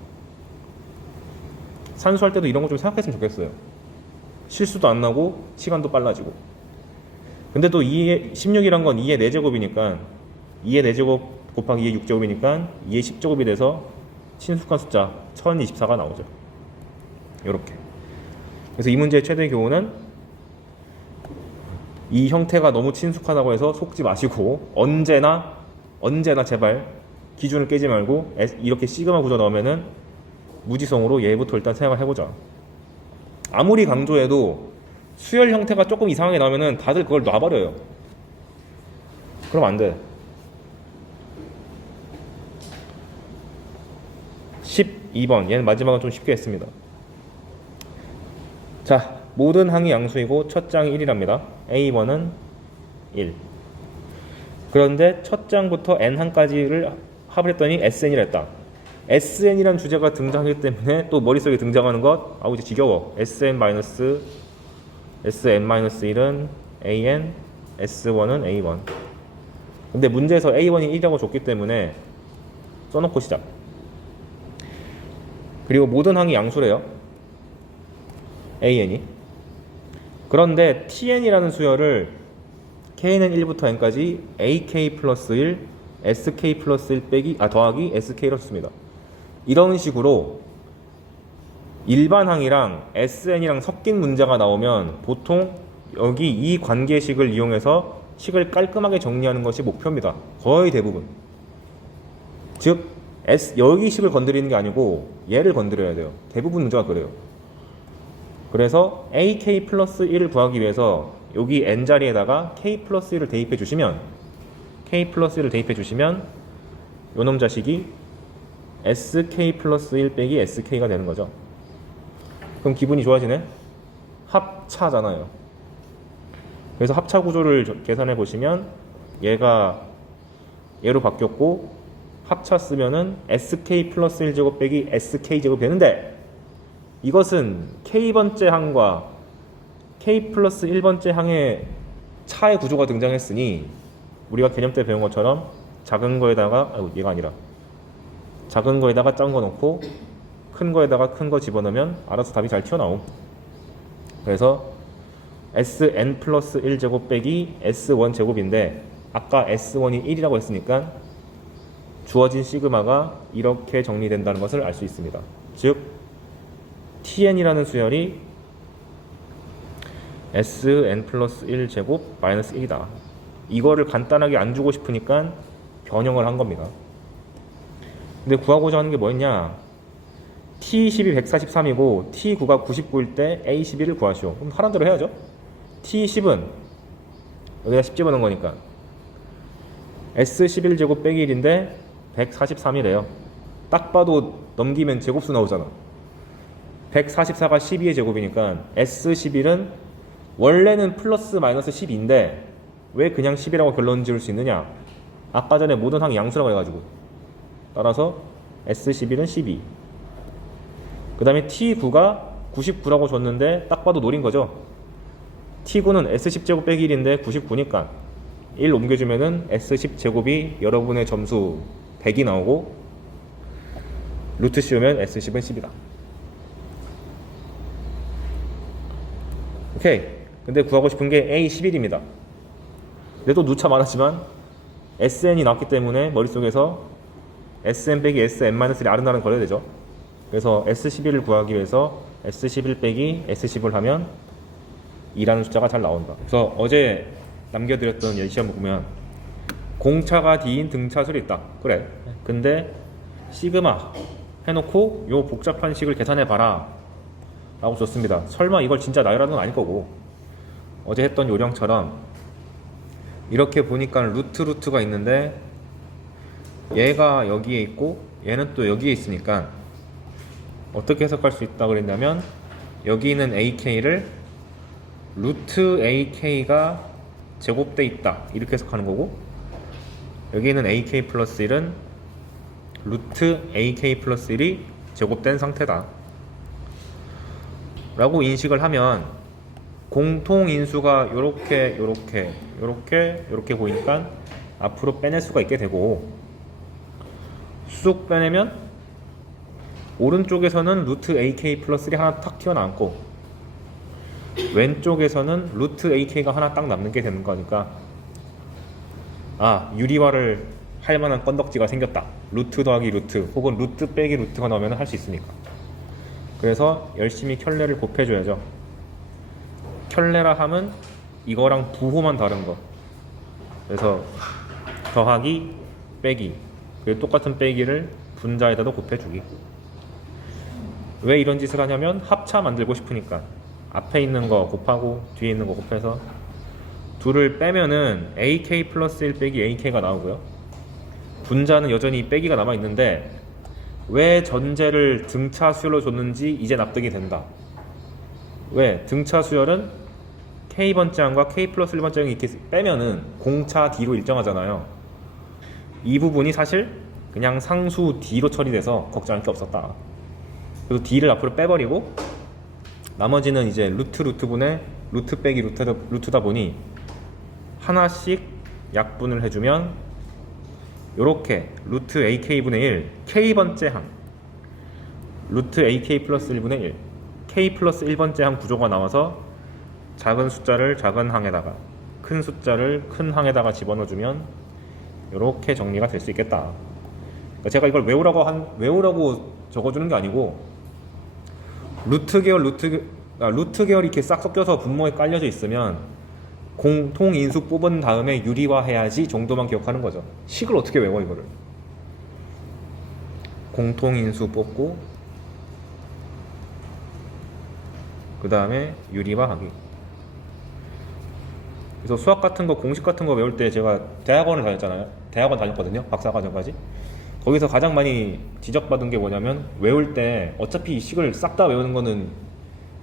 산수할 때도 이런 거 좀 생각했으면 좋겠어요. 실수도 안 나고 시간도 빨라지고. 근데 또 2의 16이란 건 2의 4제곱이니까 2의 4제곱 곱하기 2의 6제곱이니까 2의 10제곱이 돼서 친숙한 숫자 1024가 나오죠. 요렇게. 그래서 이 문제의 최대 교훈은 이 형태가 너무 친숙하다고 해서 속지 마시고 언제나 제발 기준을 깨지 말고 이렇게 시그마 구조 나오면은 무지성으로 얘부터 일단 생각을 해보자. 아무리 강조해도 수열 형태가 조금 이상하게 나오면은 다들 그걸 놔버려요. 그럼 안 돼. 12번. 얘는 마지막은 좀 쉽게 했습니다. 자, 모든 항이 양수이고 첫 장이 1이랍니다. A번은 1. 그런데 첫 장부터 N항까지를 합을 했더니 SN이라 했다. SN이란 주제가 등장하기 때문에 또 머릿속에 등장하는 것, 이제 지겨워. SN-1은 AN, S1은 A1. 근데 문제에서 A1이 1이라고 줬기 때문에 써놓고 시작. 그리고 모든 항이 양수래요. AN이. 그런데 TN이라는 수열을 K는 1부터 N까지 AK 플러스 1, SK 플러스 1 빼기, 더하기 SK로 썼습니다. 이런 식으로 일반 항이랑 SN이랑 섞인 문제가 나오면 보통 여기 이 관계식을 이용해서 식을 깔끔하게 정리하는 것이 목표입니다. 거의 대부분. 즉 여기 식을 건드리는 게 아니고 얘를 건드려야 돼요. 대부분 문제가 그래요. 그래서 AK 플러스 1을 구하기 위해서 여기 N 자리에다가 K 플러스 1을 대입해 주시면 요놈 자식이 SK 플러스 1 빼기 SK가 되는 거죠. 그럼 기분이 좋아지네? 합차잖아요. 그래서 합차 구조를 계산해 보시면 얘가 얘로 바뀌었고 합차 쓰면은 SK 플러스 1제곱 빼기 SK제곱 되는데 이것은 K번째 항과 K 플러스 1번째 항의 차의 구조가 등장했으니 우리가 개념 때 배운 것처럼 작은 거에다가 얘가 아니라 작은 거에다가 작은 거 넣고 큰 거에다가 큰 거 집어넣으면 알아서 답이 잘 튀어나옴. 그래서 SN 플러스 1제곱 빼기 S1 제곱인데 아까 S1이 1이라고 했으니까 주어진 시그마가 이렇게 정리된다는 것을 알 수 있습니다. 즉 TN이라는 수열이 SN 플러스 1제곱 마이너스 1이다. 이거를 간단하게 안 주고 싶으니까 변형을 한 겁니다. 근데 구하고자 하는 게 뭐였냐? T10이 143이고 T9가 99일 때 A11을 구하시오. 그럼 하란 대로 해야죠. T10은 여기다 10 집어넣은 거니까 S11제곱 빼기 1인데 143이래요. 딱 봐도 넘기면 제곱수 나오잖아. 144가 12의 제곱이니까 S11은 원래는 플러스 마이너스 10인데 왜 그냥 10이라고 결론 지을 수 있느냐? 아까 전에 모든 항이 양수라고 해가지고. 따라서 S11은 12. 그 다음에 T9가 99라고 줬는데 딱 봐도 노린 거죠. T9는 S10제곱 빼기 1인데 99니까 1 옮겨주면은 S10제곱이 여러분의 점수 100이 나오고 루트 씌우면 S10은 10이다. 오케이. 근데 구하고 싶은 게 A11입니다. 근데 또 누차 말하지만 SN이 나왔기 때문에 머릿속에서 SN 빼기 SN-1이 아른아른 걸려야 되죠. 그래서 S11을 구하기 위해서 S11 빼기 S10을 하면 2라는 숫자가 잘 나온다. 그래서 어제 남겨드렸던 예시험 보면 공차가 D인 등차술이 있다. 그래. 근데 시그마 해놓고 요 복잡한 식을 계산해봐라 라고 줬습니다. 설마 이걸 진짜 나열하는 건 아닐 거고, 어제 했던 요령처럼 이렇게 보니까 루트가 있는데 얘가 여기에 있고 얘는 또 여기에 있으니까 어떻게 해석할 수 있다고 그랬냐면, 여기 있는 AK를 루트 AK가 제곱돼 있다 이렇게 해석하는 거고, 여기 있는 AK 플러스 1은 루트 AK 플러스 1이 제곱된 상태다 라고 인식을 하면 공통인수가 요렇게 보이니까 앞으로 빼낼 수가 있게 되고, 쑥 빼내면 오른쪽에서는 루트 AK 플러스 1이 하나 탁 튀어나왔고 왼쪽에서는 루트 AK가 하나 딱 남는 게 되는 거니까, 아, 유리화를 할 만한 건덕지가 생겼다. 루트 더하기 루트 혹은 루트 빼기 루트가 나오면 할 수 있으니까. 그래서 열심히 켤레를 곱해줘야죠. 켤레라 함은 이거랑 부호만 다른 거. 그래서 더하기 빼기, 그리고 똑같은 빼기를 분자에다도 곱해주기. 왜 이런 짓을 하냐면 합차 만들고 싶으니까. 앞에 있는 거 곱하고 뒤에 있는 거 곱해서 둘을 빼면은 AK 플러스 1 빼기 AK가 나오고요. 분자는 여전히 빼기가 남아있는데 왜 전제를 등차 수열로 줬는지 이제 납득이 된다. 왜? 등차 수열은 K번째 항과 K 플러스 1번째 항이 이렇게 빼면은 공차 D로 일정하잖아요. 이 부분이 사실 그냥 상수 D로 처리돼서 걱정할 게 없었다. 그래서 D를 앞으로 빼버리고 나머지는 이제 루트분의 루트 빼기 루트다 보니 하나씩 약분을 해주면 요렇게 루트 AK분의 1 K번째 항, 루트 AK 플러스 1분의 1 K 플러스 1번째 항 구조가 나와서 작은 숫자를 작은 항에다가 큰 숫자를 큰 항에다가 집어넣어주면 요렇게 정리가 될 수 있겠다. 그러니까 제가 이걸 외우라고 적어주는 게 아니고, 루트 계열이 이렇게 싹 섞여서 분모에 깔려져 있으면 공통인수 뽑은 다음에 유리화해야지 정도만 기억하는 거죠. 식을 어떻게 외워 이거를. 공통인수 뽑고 그 다음에 유리화하기. 그래서 수학 같은 거, 공식 같은 거 외울 때 제가 대학원 다녔거든요. 박사과정까지. 거기서 가장 많이 지적받은 게 뭐냐면, 외울 때 어차피 이 식을 싹 다 외우는 거는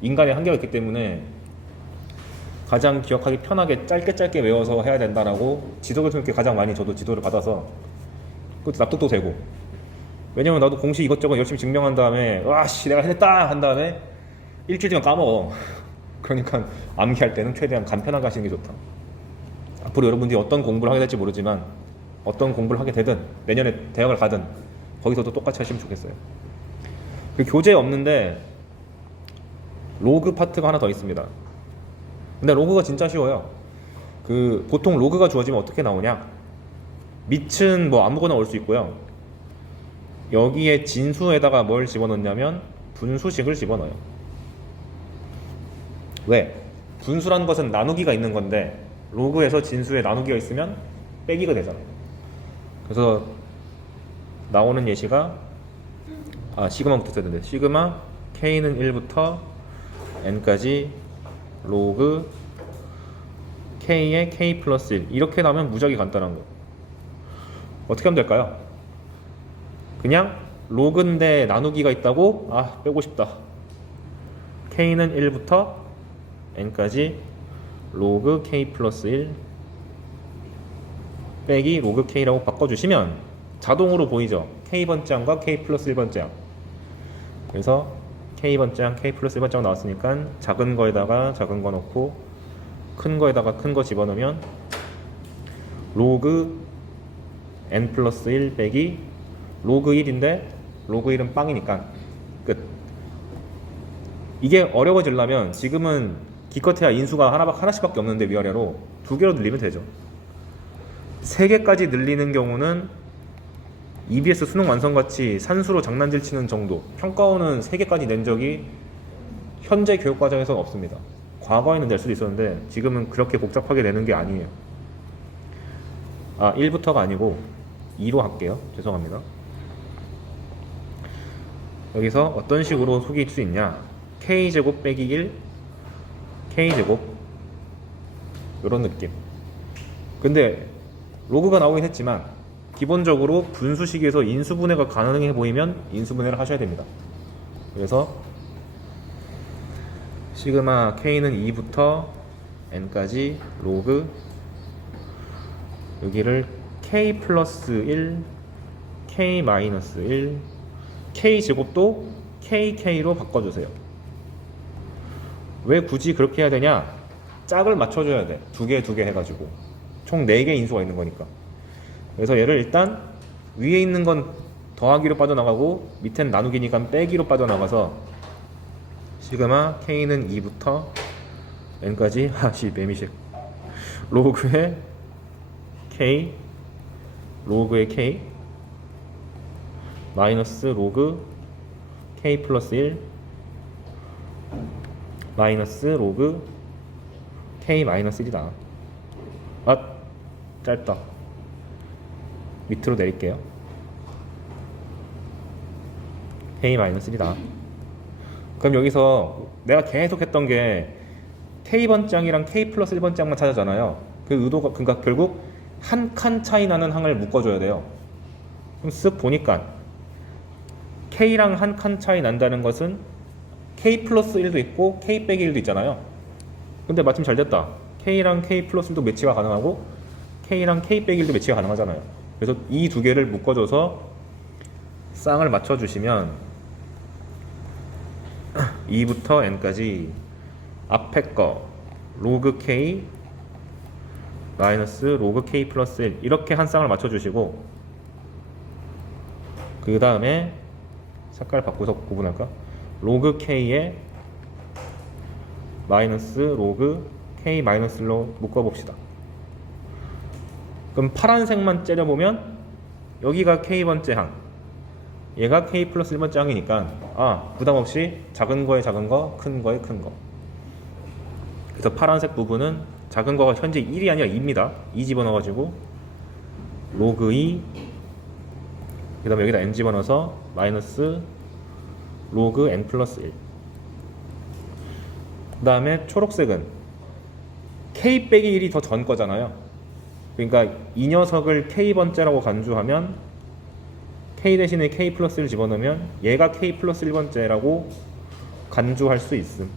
인간의 한계가 있기 때문에 가장 기억하기 편하게 짧게 외워서 해야 된다라고 지도교수님께 가장 많이 저도 지도를 받아서 그것도 납득도 되고, 왜냐면 나도 공식 이것저것 열심히 증명한 다음에 와씨 내가 해냈다 한 다음에 일주일 뒤면 까먹어. 그러니까 암기할 때는 최대한 간편하게 하시는 게 좋다. 앞으로 여러분들이 어떤 공부를 하게 될지 모르지만 어떤 공부를 하게 되든 내년에 대학을 가든 거기서도 똑같이 하시면 좋겠어요. 그 교재 없는데 로그 파트가 하나 더 있습니다. 근데 로그가 진짜 쉬워요. 그 보통 로그가 주어지면 어떻게 나오냐, 밑은 뭐 아무거나 올 수 있고요. 여기에 진수에다가 뭘 집어넣냐면 분수식을 집어넣어요. 왜? 분수란 것은 나누기가 있는 건데 로그에서 진수에 나누기가 있으면 빼기가 되잖아요. 그래서 나오는 예시가 시그마부터 써야 되는데, 시그마 K는 1부터 N까지 로그 K에 K 플러스 1 이렇게 나오면 무지하게 간단한 거. 어떻게 하면 될까요? 그냥 로그인데 나누기가 있다고? 빼고 싶다. K는 1부터 N까지 로그 K 플러스 1 빼기 로그 K라고 바꿔주시면 자동으로 보이죠? K번째 항과 K 플러스 1번째 항. 그래서 K번째 항, K 플러스 1번째 항 나왔으니까 작은 거에다가 작은 거 넣고 큰 거에다가 큰 거 집어넣으면 로그 N 플러스 1 빼기 로그 1인데 로그 1은 빵이니까 끝. 이게 어려워지려면 지금은 기껏해야 인수가 하나씩밖에 없는데 위아래로 두 개로 늘리면 되죠. 3개까지 늘리는 경우는 EBS 수능 완성같이 산수로 장난질 치는 정도, 평가원은 3개까지 낸 적이 현재 교육과정에서는 없습니다. 과거에는 낼 수도 있었는데 지금은 그렇게 복잡하게 내는 게 아니에요. 1부터가 아니고 2로 할게요. 죄송합니다. 여기서 어떤 식으로 속일 수 있냐, K제곱 빼기 1 K제곱 이런 느낌. 근데 로그가 나오긴 했지만 기본적으로 분수식에서 인수분해가 가능해 보이면 인수분해를 하셔야 됩니다. 그래서 시그마 K는 2부터 N까지 로그 여기를 K 플러스 1 K 마이너스 1 K 제곱도 KK로 바꿔주세요. 왜 굳이 그렇게 해야 되냐? 짝을 맞춰줘야 돼. 두 개 해가지고 총 4개 인수가 있는 거니까. 그래서 얘를 일단 위에 있는 건 더하기로 빠져나가고 밑에는 나누기니까 빼기로 빠져나가서 시그마 K는 2부터 N까지 매미식 로그의 K 마이너스 로그 K 플러스 1 마이너스 로그 K 마이너스 1이다. 짧다. 밑으로 내릴게요. K 마이너스 1이다. 그럼 여기서 내가 계속 했던 게 K번장이랑 K 플러스 1번장만 찾았잖아요. 그 의도가, 그러니까 결국 한 칸 차이 나는 항을 묶어줘야 돼요. 그럼 쓱 보니까 K랑 한 칸 차이 난다는 것은 K 플러스 1도 있고 K 빼기 1도 있잖아요. 근데 마침 잘 됐다. K랑 K 플러스 1도 매치가 가능하고 K랑 K 빼기 1도 매치가 가능하잖아요. 그래서 이 두 개를 묶어줘서 쌍을 맞춰주시면 2부터 N까지 앞에 거 로그 K 마이너스 로그 K 플러스 1 이렇게 한 쌍을 맞춰주시고 그 다음에 색깔 바꿔서 구분할까? 로그 K에 마이너스 로그 K 마이너스로 묶어봅시다. 그럼 파란색만 째려보면 여기가 K번째 항, 얘가 K 플러스 1번째 항이니까 부담없이 작은 거에 작은 거, 큰 거에 큰 거. 그래서 파란색 부분은 작은 거가 현재 1이 아니라 2입니다. 2 집어넣어가지고 로그 2, 그 다음에 여기다 N 집어넣어서 마이너스 로그 N 플러스 1. 그 다음에 초록색은 K 빼기 1이 더 전 거잖아요. 그러니까 이 녀석을 K번째라고 간주하면 K 대신에 K 플러스 1 집어넣으면 얘가 K 플러스 1번째라고 간주할 수 있음.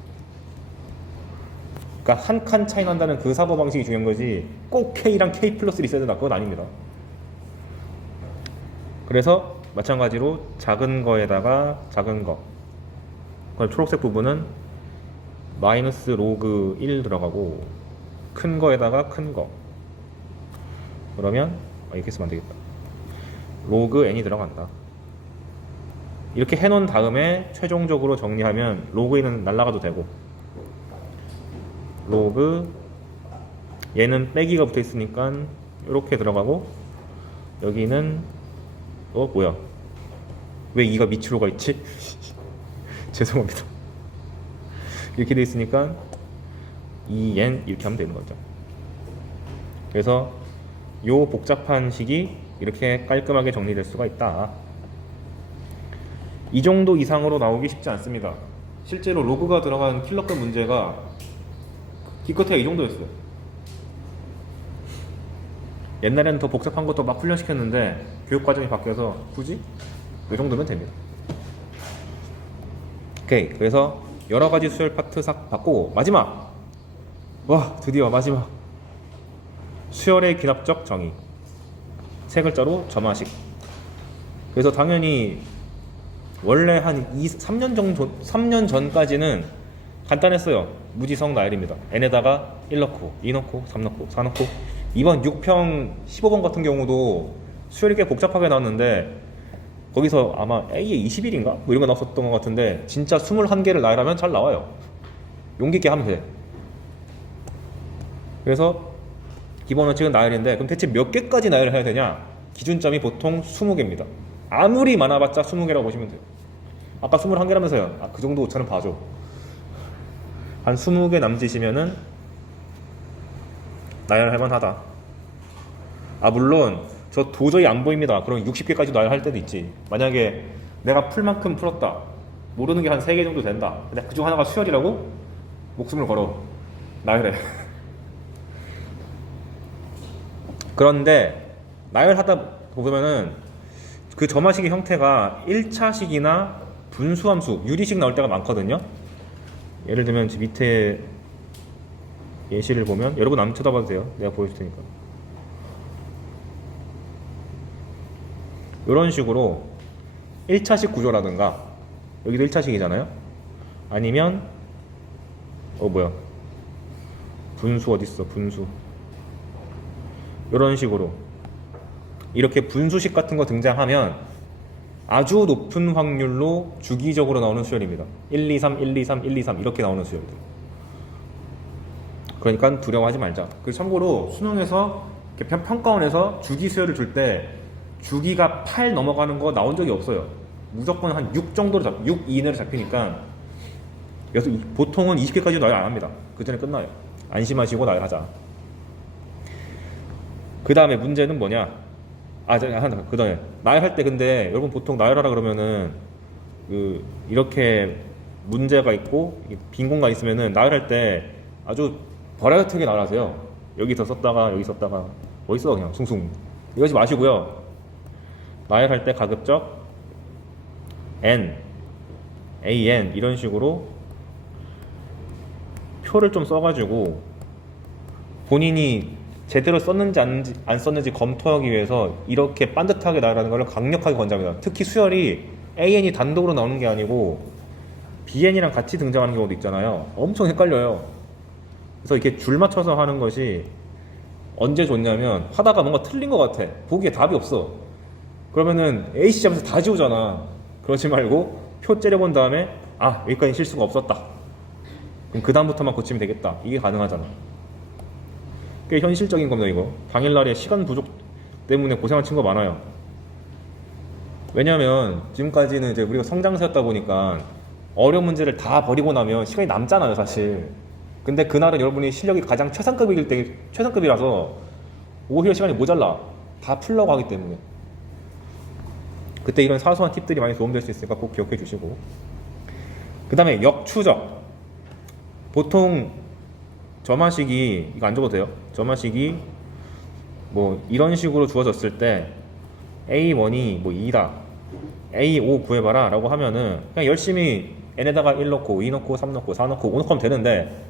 그러니까 한 칸 차이 난다는 그 사고방식이 중요한 거지 꼭 K랑 K 플러스 1이 있어야 된다, 그건 아닙니다. 그래서 마찬가지로 작은 거에다가 작은 거, 그럼 초록색 부분은 마이너스 로그 1 들어가고 큰 거에다가 큰 거, 그러면 이렇게 쓰면 안 되겠다. 로그 n이 들어간다. 이렇게 해놓은 다음에 최종적으로 정리하면 로그 n은 날라가도 되고, 로그 얘는 빼기가 붙어 있으니까 이렇게 들어가고, 여기는 뭐야, 왜 2가 밑으로 가 있지? 죄송합니다. 이렇게 돼 있으니까 2n 이렇게 하면 되는 거죠. 그래서 요 복잡한 식이 이렇게 깔끔하게 정리될 수가 있다. 이 정도 이상으로 나오기 쉽지 않습니다. 실제로 로그가 들어간 킬러급 문제가 기껏해야 이 정도였어요. 옛날에는 더 복잡한 것도 막 훈련시켰는데 교육과정이 바뀌어서 굳이 이 정도면 됩니다. 오케이, 그래서 여러가지 수열 파트 싹 바꾸고 마지막, 드디어 마지막, 수열의 귀납적 정의, 세 글자로 점화식. 그래서 당연히 원래 한 3년 전까지는 간단했어요. 무지성 나열입니다. n에다가 1 넣고 2 넣고 3 넣고 4 넣고, 이번 6평 15번 같은 경우도 수열이 꽤 복잡하게 나왔는데 거기서 아마 A에 21인가? 뭐 이런 거 나왔었던 것 같은데 진짜 21개를 나열하면 잘 나와요. 용기 있게 하면 돼. 그래서 기본 원칙은 나열인데 그럼 대체 몇 개까지 나열을 해야 되냐? 기준점이 보통 20개입니다. 아무리 많아봤자 20개라고 보시면 돼요. 아까 21개라면서요. 아, 그 정도 오차는 봐줘. 한 20개 남짓이면은 나열할 만하다. 아, 물론 저 도저히 안 보입니다. 그럼 60개까지 나열할 때도 있지. 만약에 내가 풀만큼 풀었다. 모르는 게 한 3개 정도 된다. 근데 그중 하나가 수열이라고? 목숨을 걸어. 나열해. 그런데 나열하다 보면은 그 점화식의 형태가 1차식이나 분수함수, 유리식 나올 때가 많거든요. 예를 들면 밑에 예시를 보면 여러분 안 쳐다봐도 돼요. 내가 보여줄 테니까. 이런 식으로 1차식 구조라든가 여기도 1차식이잖아요. 아니면 분수 어딨어? 분수. 이런 식으로 이렇게 분수식 같은 거 등장하면 아주 높은 확률로 주기적으로 나오는 수열입니다. 1, 2, 3, 1, 2, 3, 1, 2, 3 이렇게 나오는 수열들. 그러니까 두려워하지 말자. 그리고 참고로 수능에서 평가원에서 주기 수열을 줄 때 주기가 8 넘어가는 거 나온 적이 없어요. 무조건 한 6 정도로 6 이내로 잡히니까 그래서 보통은 20개까지 나열 안 합니다. 그 전에 끝나요. 안심하시고 나열하자. 그 다음에 문제는 뭐냐? 그 다음에 나열할 때 근데 여러분 보통 나열하라 그러면은 이렇게 문제가 있고 빈 공간 있으면은 나열할 때 아주 버라이어티하게 나열하세요. 여기서 썼다가 여기 썼다가 어딨어 그냥 숭숭 이러지 마시고요. 나열할 때 가급적 n, an 이런 식으로 표를 좀 써가지고 본인이 제대로 썼는지 안 썼는지 검토하기 위해서 이렇게 반듯하게 나열하는 걸 강력하게 권장합니다. 특히 수열이 AN이 단독으로 나오는 게 아니고 BN이랑 같이 등장하는 경우도 있잖아요. 엄청 헷갈려요. 그래서 이렇게 줄 맞춰서 하는 것이 언제 좋냐면 하다가 뭔가 틀린 것 같아. 보기에 답이 없어. 그러면은 A씨 하면서 다 지우잖아. 그러지 말고 표 째려본 다음에 여기까지 실수가 없었다. 그럼 그 다음부터만 고치면 되겠다. 이게 가능하잖아. 꽤 현실적인 겁니다. 이거 당일날에 시간 부족 때문에 고생한 친구가 많아요. 왜냐면 지금까지는 이제 우리가 성장세였다 보니까 어려운 문제를 다 버리고 나면 시간이 남잖아요 사실. 근데 그날은 여러분이 실력이 가장 최상급이라서 오히려 시간이 모자라. 다 풀려고 하기 때문에 그때 이런 사소한 팁들이 많이 도움될 수 있으니까 꼭 기억해 주시고, 그 다음에 역추적. 보통 점화식이 이거 안 적어도 돼요. 점화식이 이런 식으로 주어졌을 때 A1이 2다 A5 구해봐라 라고 하면은 그냥 열심히 n에다가 1 넣고 2 넣고 3 넣고 4 넣고 5 넣고 하면 되는데,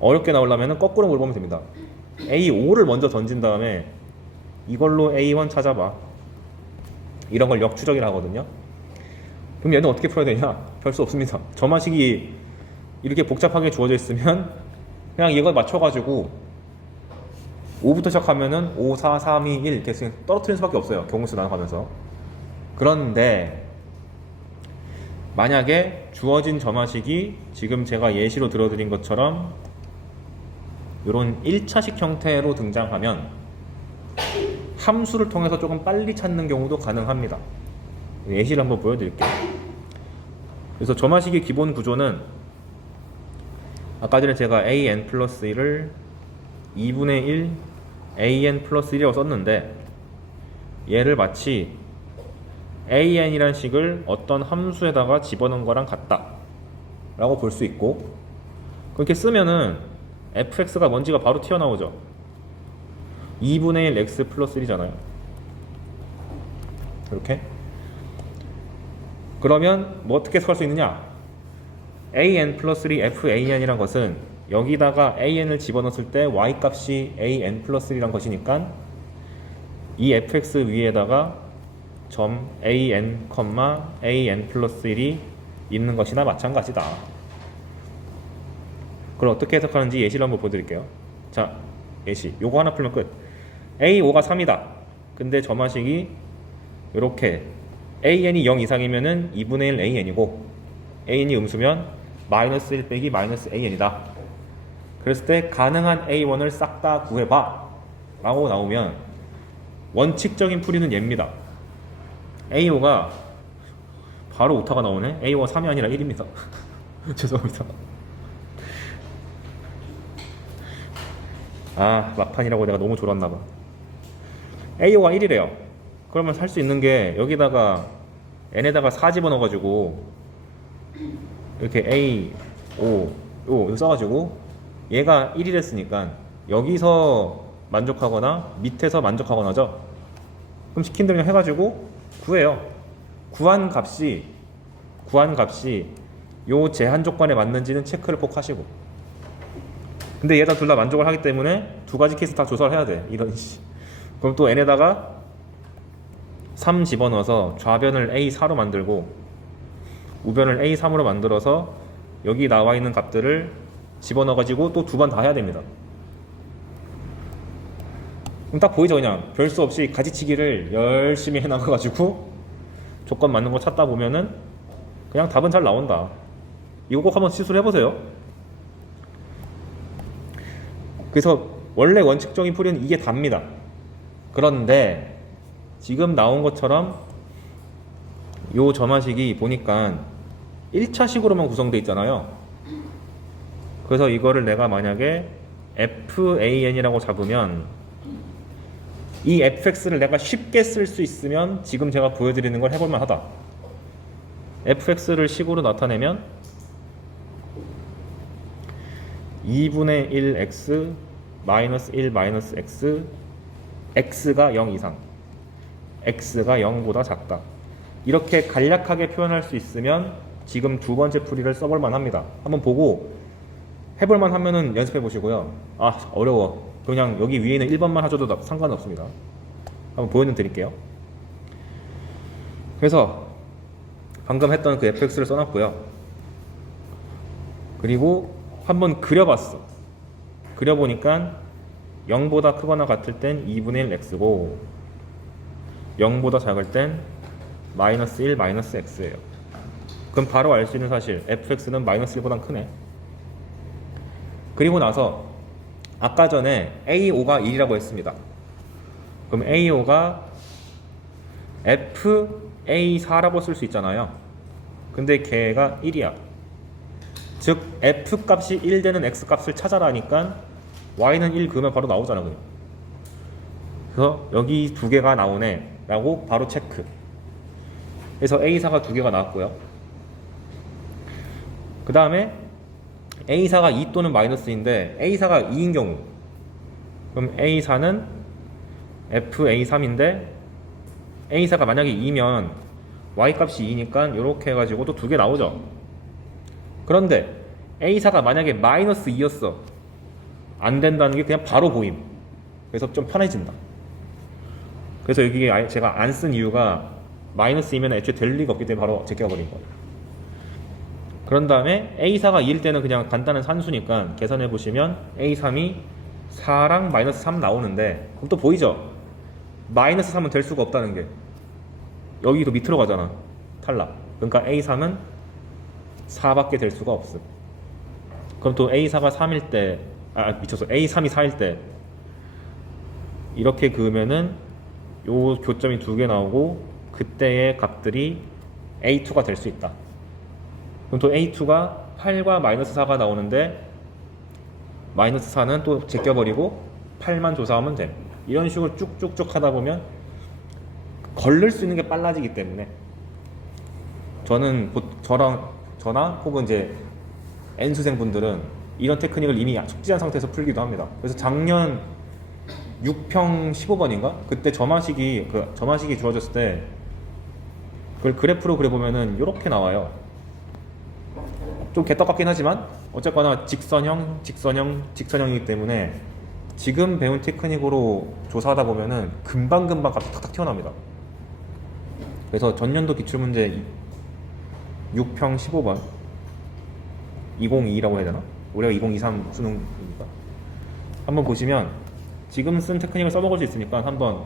어렵게 나오려면 거꾸로 물어보면 됩니다. A5를 먼저 던진 다음에 이걸로 A1 찾아봐. 이런 걸 역추적이라 하거든요. 그럼 얘는 어떻게 풀어야 되냐? 별 수 없습니다. 점화식이 이렇게 복잡하게 주어져 있으면 그냥 이걸 맞춰가지고 5부터 시작하면은 5, 4, 3, 2, 1 이렇게 떨어뜨리는 수밖에 없어요. 경우수 나눠가면서. 그런데 만약에 주어진 점화식이 지금 제가 예시로 들어드린 것처럼 이런 1차식 형태로 등장하면 함수를 통해서 조금 빨리 찾는 경우도 가능합니다. 예시를 한번 보여드릴게요. 그래서 점화식의 기본 구조는 아까 전에 제가 an 플러스 1을 2분의 1 an 플러스 1이라고 썼는데, 얘를 마치 an이란 식을 어떤 함수에다가 집어넣은 거랑 같다 라고 볼 수 있고, 그렇게 쓰면은 fx가 뭔지가 바로 튀어나오죠. 2분의 1 x 플러스 1이잖아요. 이렇게. 그러면 어떻게 해석할 수 있느냐? an 플러스 3 fan이란 것은 여기다가 an을 집어넣었을 때 y값이 an 플러스 3란 것이니까 이 fx 위에다가 점 an, an 플러스 1이 있는 것이나 마찬가지다. 그걸 어떻게 해석하는지 예시를 한번 보여드릴게요. 자, 예시. 요거 하나 풀면 끝. A5가 3이다. 근데 점화식이 이렇게 AN이 0 이상이면은 2분의 1 AN이고, AN이 음수면 마이너스 1 빼기 마이너스 AN이다. 그랬을 때 가능한 A1을 싹 다 구해봐 라고 나오면 원칙적인 풀이는 얘입니다. A5가 바로 오타가 나오네. A5가 3이 아니라 1입니다. 죄송합니다. 아, 막판이라고 내가 너무 졸았나봐. A5가 1이래요. 그러면 살 수 있는 게 여기다가 n에다가 4 집어넣어가지고 이렇게 A, 5, 요 써가지고 얘가 1이랬으니까 여기서 만족하거나 밑에서 만족하거나죠. 그럼 시킨 대로 해가지고 구해요. 구한 값이 요 제한 조건에 맞는지는 체크를 꼭 하시고. 근데 얘가 둘 다 만족을 하기 때문에 두 가지 케이스 다 조사를 해야 돼. 이런 씨. 그럼 또 n에다가 3 집어넣어서 좌변을 A4로 만들고 우변을 A3으로 만들어서 여기 나와 있는 값들을 집어넣어가지고 또 두 번 다 해야 됩니다. 그럼 딱 보이죠? 그냥 별 수 없이 가지치기를 열심히 해나가가지고 조건 맞는 거 찾다 보면은 그냥 답은 잘 나온다. 이거 꼭 한번 시술을 해보세요. 그래서 원래 원칙적인 풀이는 이게 답니다. 그런데 지금 나온 것처럼 요 점화식이 보니까 1차식으로만 구성되어 있잖아요. 그래서 이거를 내가 만약에 FAN이라고 잡으면 이 fx를 내가 쉽게 쓸 수 있으면 지금 제가 보여드리는 걸 해볼만 하다. fx를 식으로 나타내면 2분의 1x 마이너스 1 마이너스 x x가 0 이상 x가 0보다 작다. 이렇게 간략하게 표현할 수 있으면 지금 두 번째 풀이를 써볼만 합니다. 한번 보고 해볼만 하면은 연습해 보시고요. 아, 어려워. 그냥 여기 위에는 1번만 하셔도 상관없습니다. 한번 보여드릴게요. 그래서 방금 했던 그 fx를 써놨고요. 그리고 한번 그려봤어. 그려보니까 0보다 크거나 같을 땐 2분의 1 x고 0보다 작을 땐 마이너스 1 마이너스 x예요. 그럼 바로 알 수 있는 사실 fx는 마이너스 1보다 크네. 그리고 나서 아까 전에 A5가 1이라고 했습니다. 그럼 A5가 FA4라고 쓸 수 있잖아요. 근데 걔가 1이야. 즉 F 값이 1 되는 X 값을 찾아라니까 Y는 1 그으면 바로 나오잖아. 그냥. 그래서 여기 두 개가 나오네 라고 바로 체크. 그래서 A4가 두 개가 나왔고요. 그 다음에 A4가 2 또는 마이너스인데 A4가 2인 경우 그럼 A4는 FA3인데 A4가 만약에 2면 Y값이 2니까 이렇게 해가지고 또 두 개 나오죠. 그런데 A4가 만약에 마이너스 2였어. 안 된다는 게 그냥 바로 보임. 그래서 좀 편해진다. 그래서 여기 제가 안 쓴 이유가 마이너스 2면 애초에 될 리가 없기 때문에 바로 제껴버린 거예요. 그런 다음에 A4가 2일 때는 그냥 간단한 산수니까 계산해 보시면 A3이 4랑 마이너스 3 나오는데 그럼 또 보이죠? 마이너스 3은 될 수가 없다는 게 여기도 밑으로 가잖아. 탈락. 그러니까 A3은 4밖에 될 수가 없음. 그럼 또 A4가 3일 때 미쳤어. A3이 4일 때 이렇게 그으면은 요 교점이 두 개 나오고 그때의 값들이 A2가 될 수 있다. 그럼 또 A2가 8과 마이너스 4가 나오는데 마이너스 4는 또 제껴버리고 8만 조사하면 돼. 이런 식으로 쭉쭉쭉 하다 보면 걸릴 수 있는 게 빨라지기 때문에 저나 혹은 이제 N수생분들은 이런 테크닉을 이미 숙지한 상태에서 풀기도 합니다. 그래서 작년 6평 15번인가? 그때 점화식이 주어졌을 때 그걸 그래프로 그려보면은 이렇게 나와요. 좀 개떡 같긴 하지만 어쨌거나 직선형이기 때문에 지금 배운 테크닉으로 조사하다 보면은 금방금방 값이 탁탁 튀어나옵니다. 그래서 전년도 기출문제 6평 15번 2022라고 해야 되나? 올해가 2023 수능이니까 한번 보시면 지금 쓴 테크닉을 써먹을 수 있으니까 한번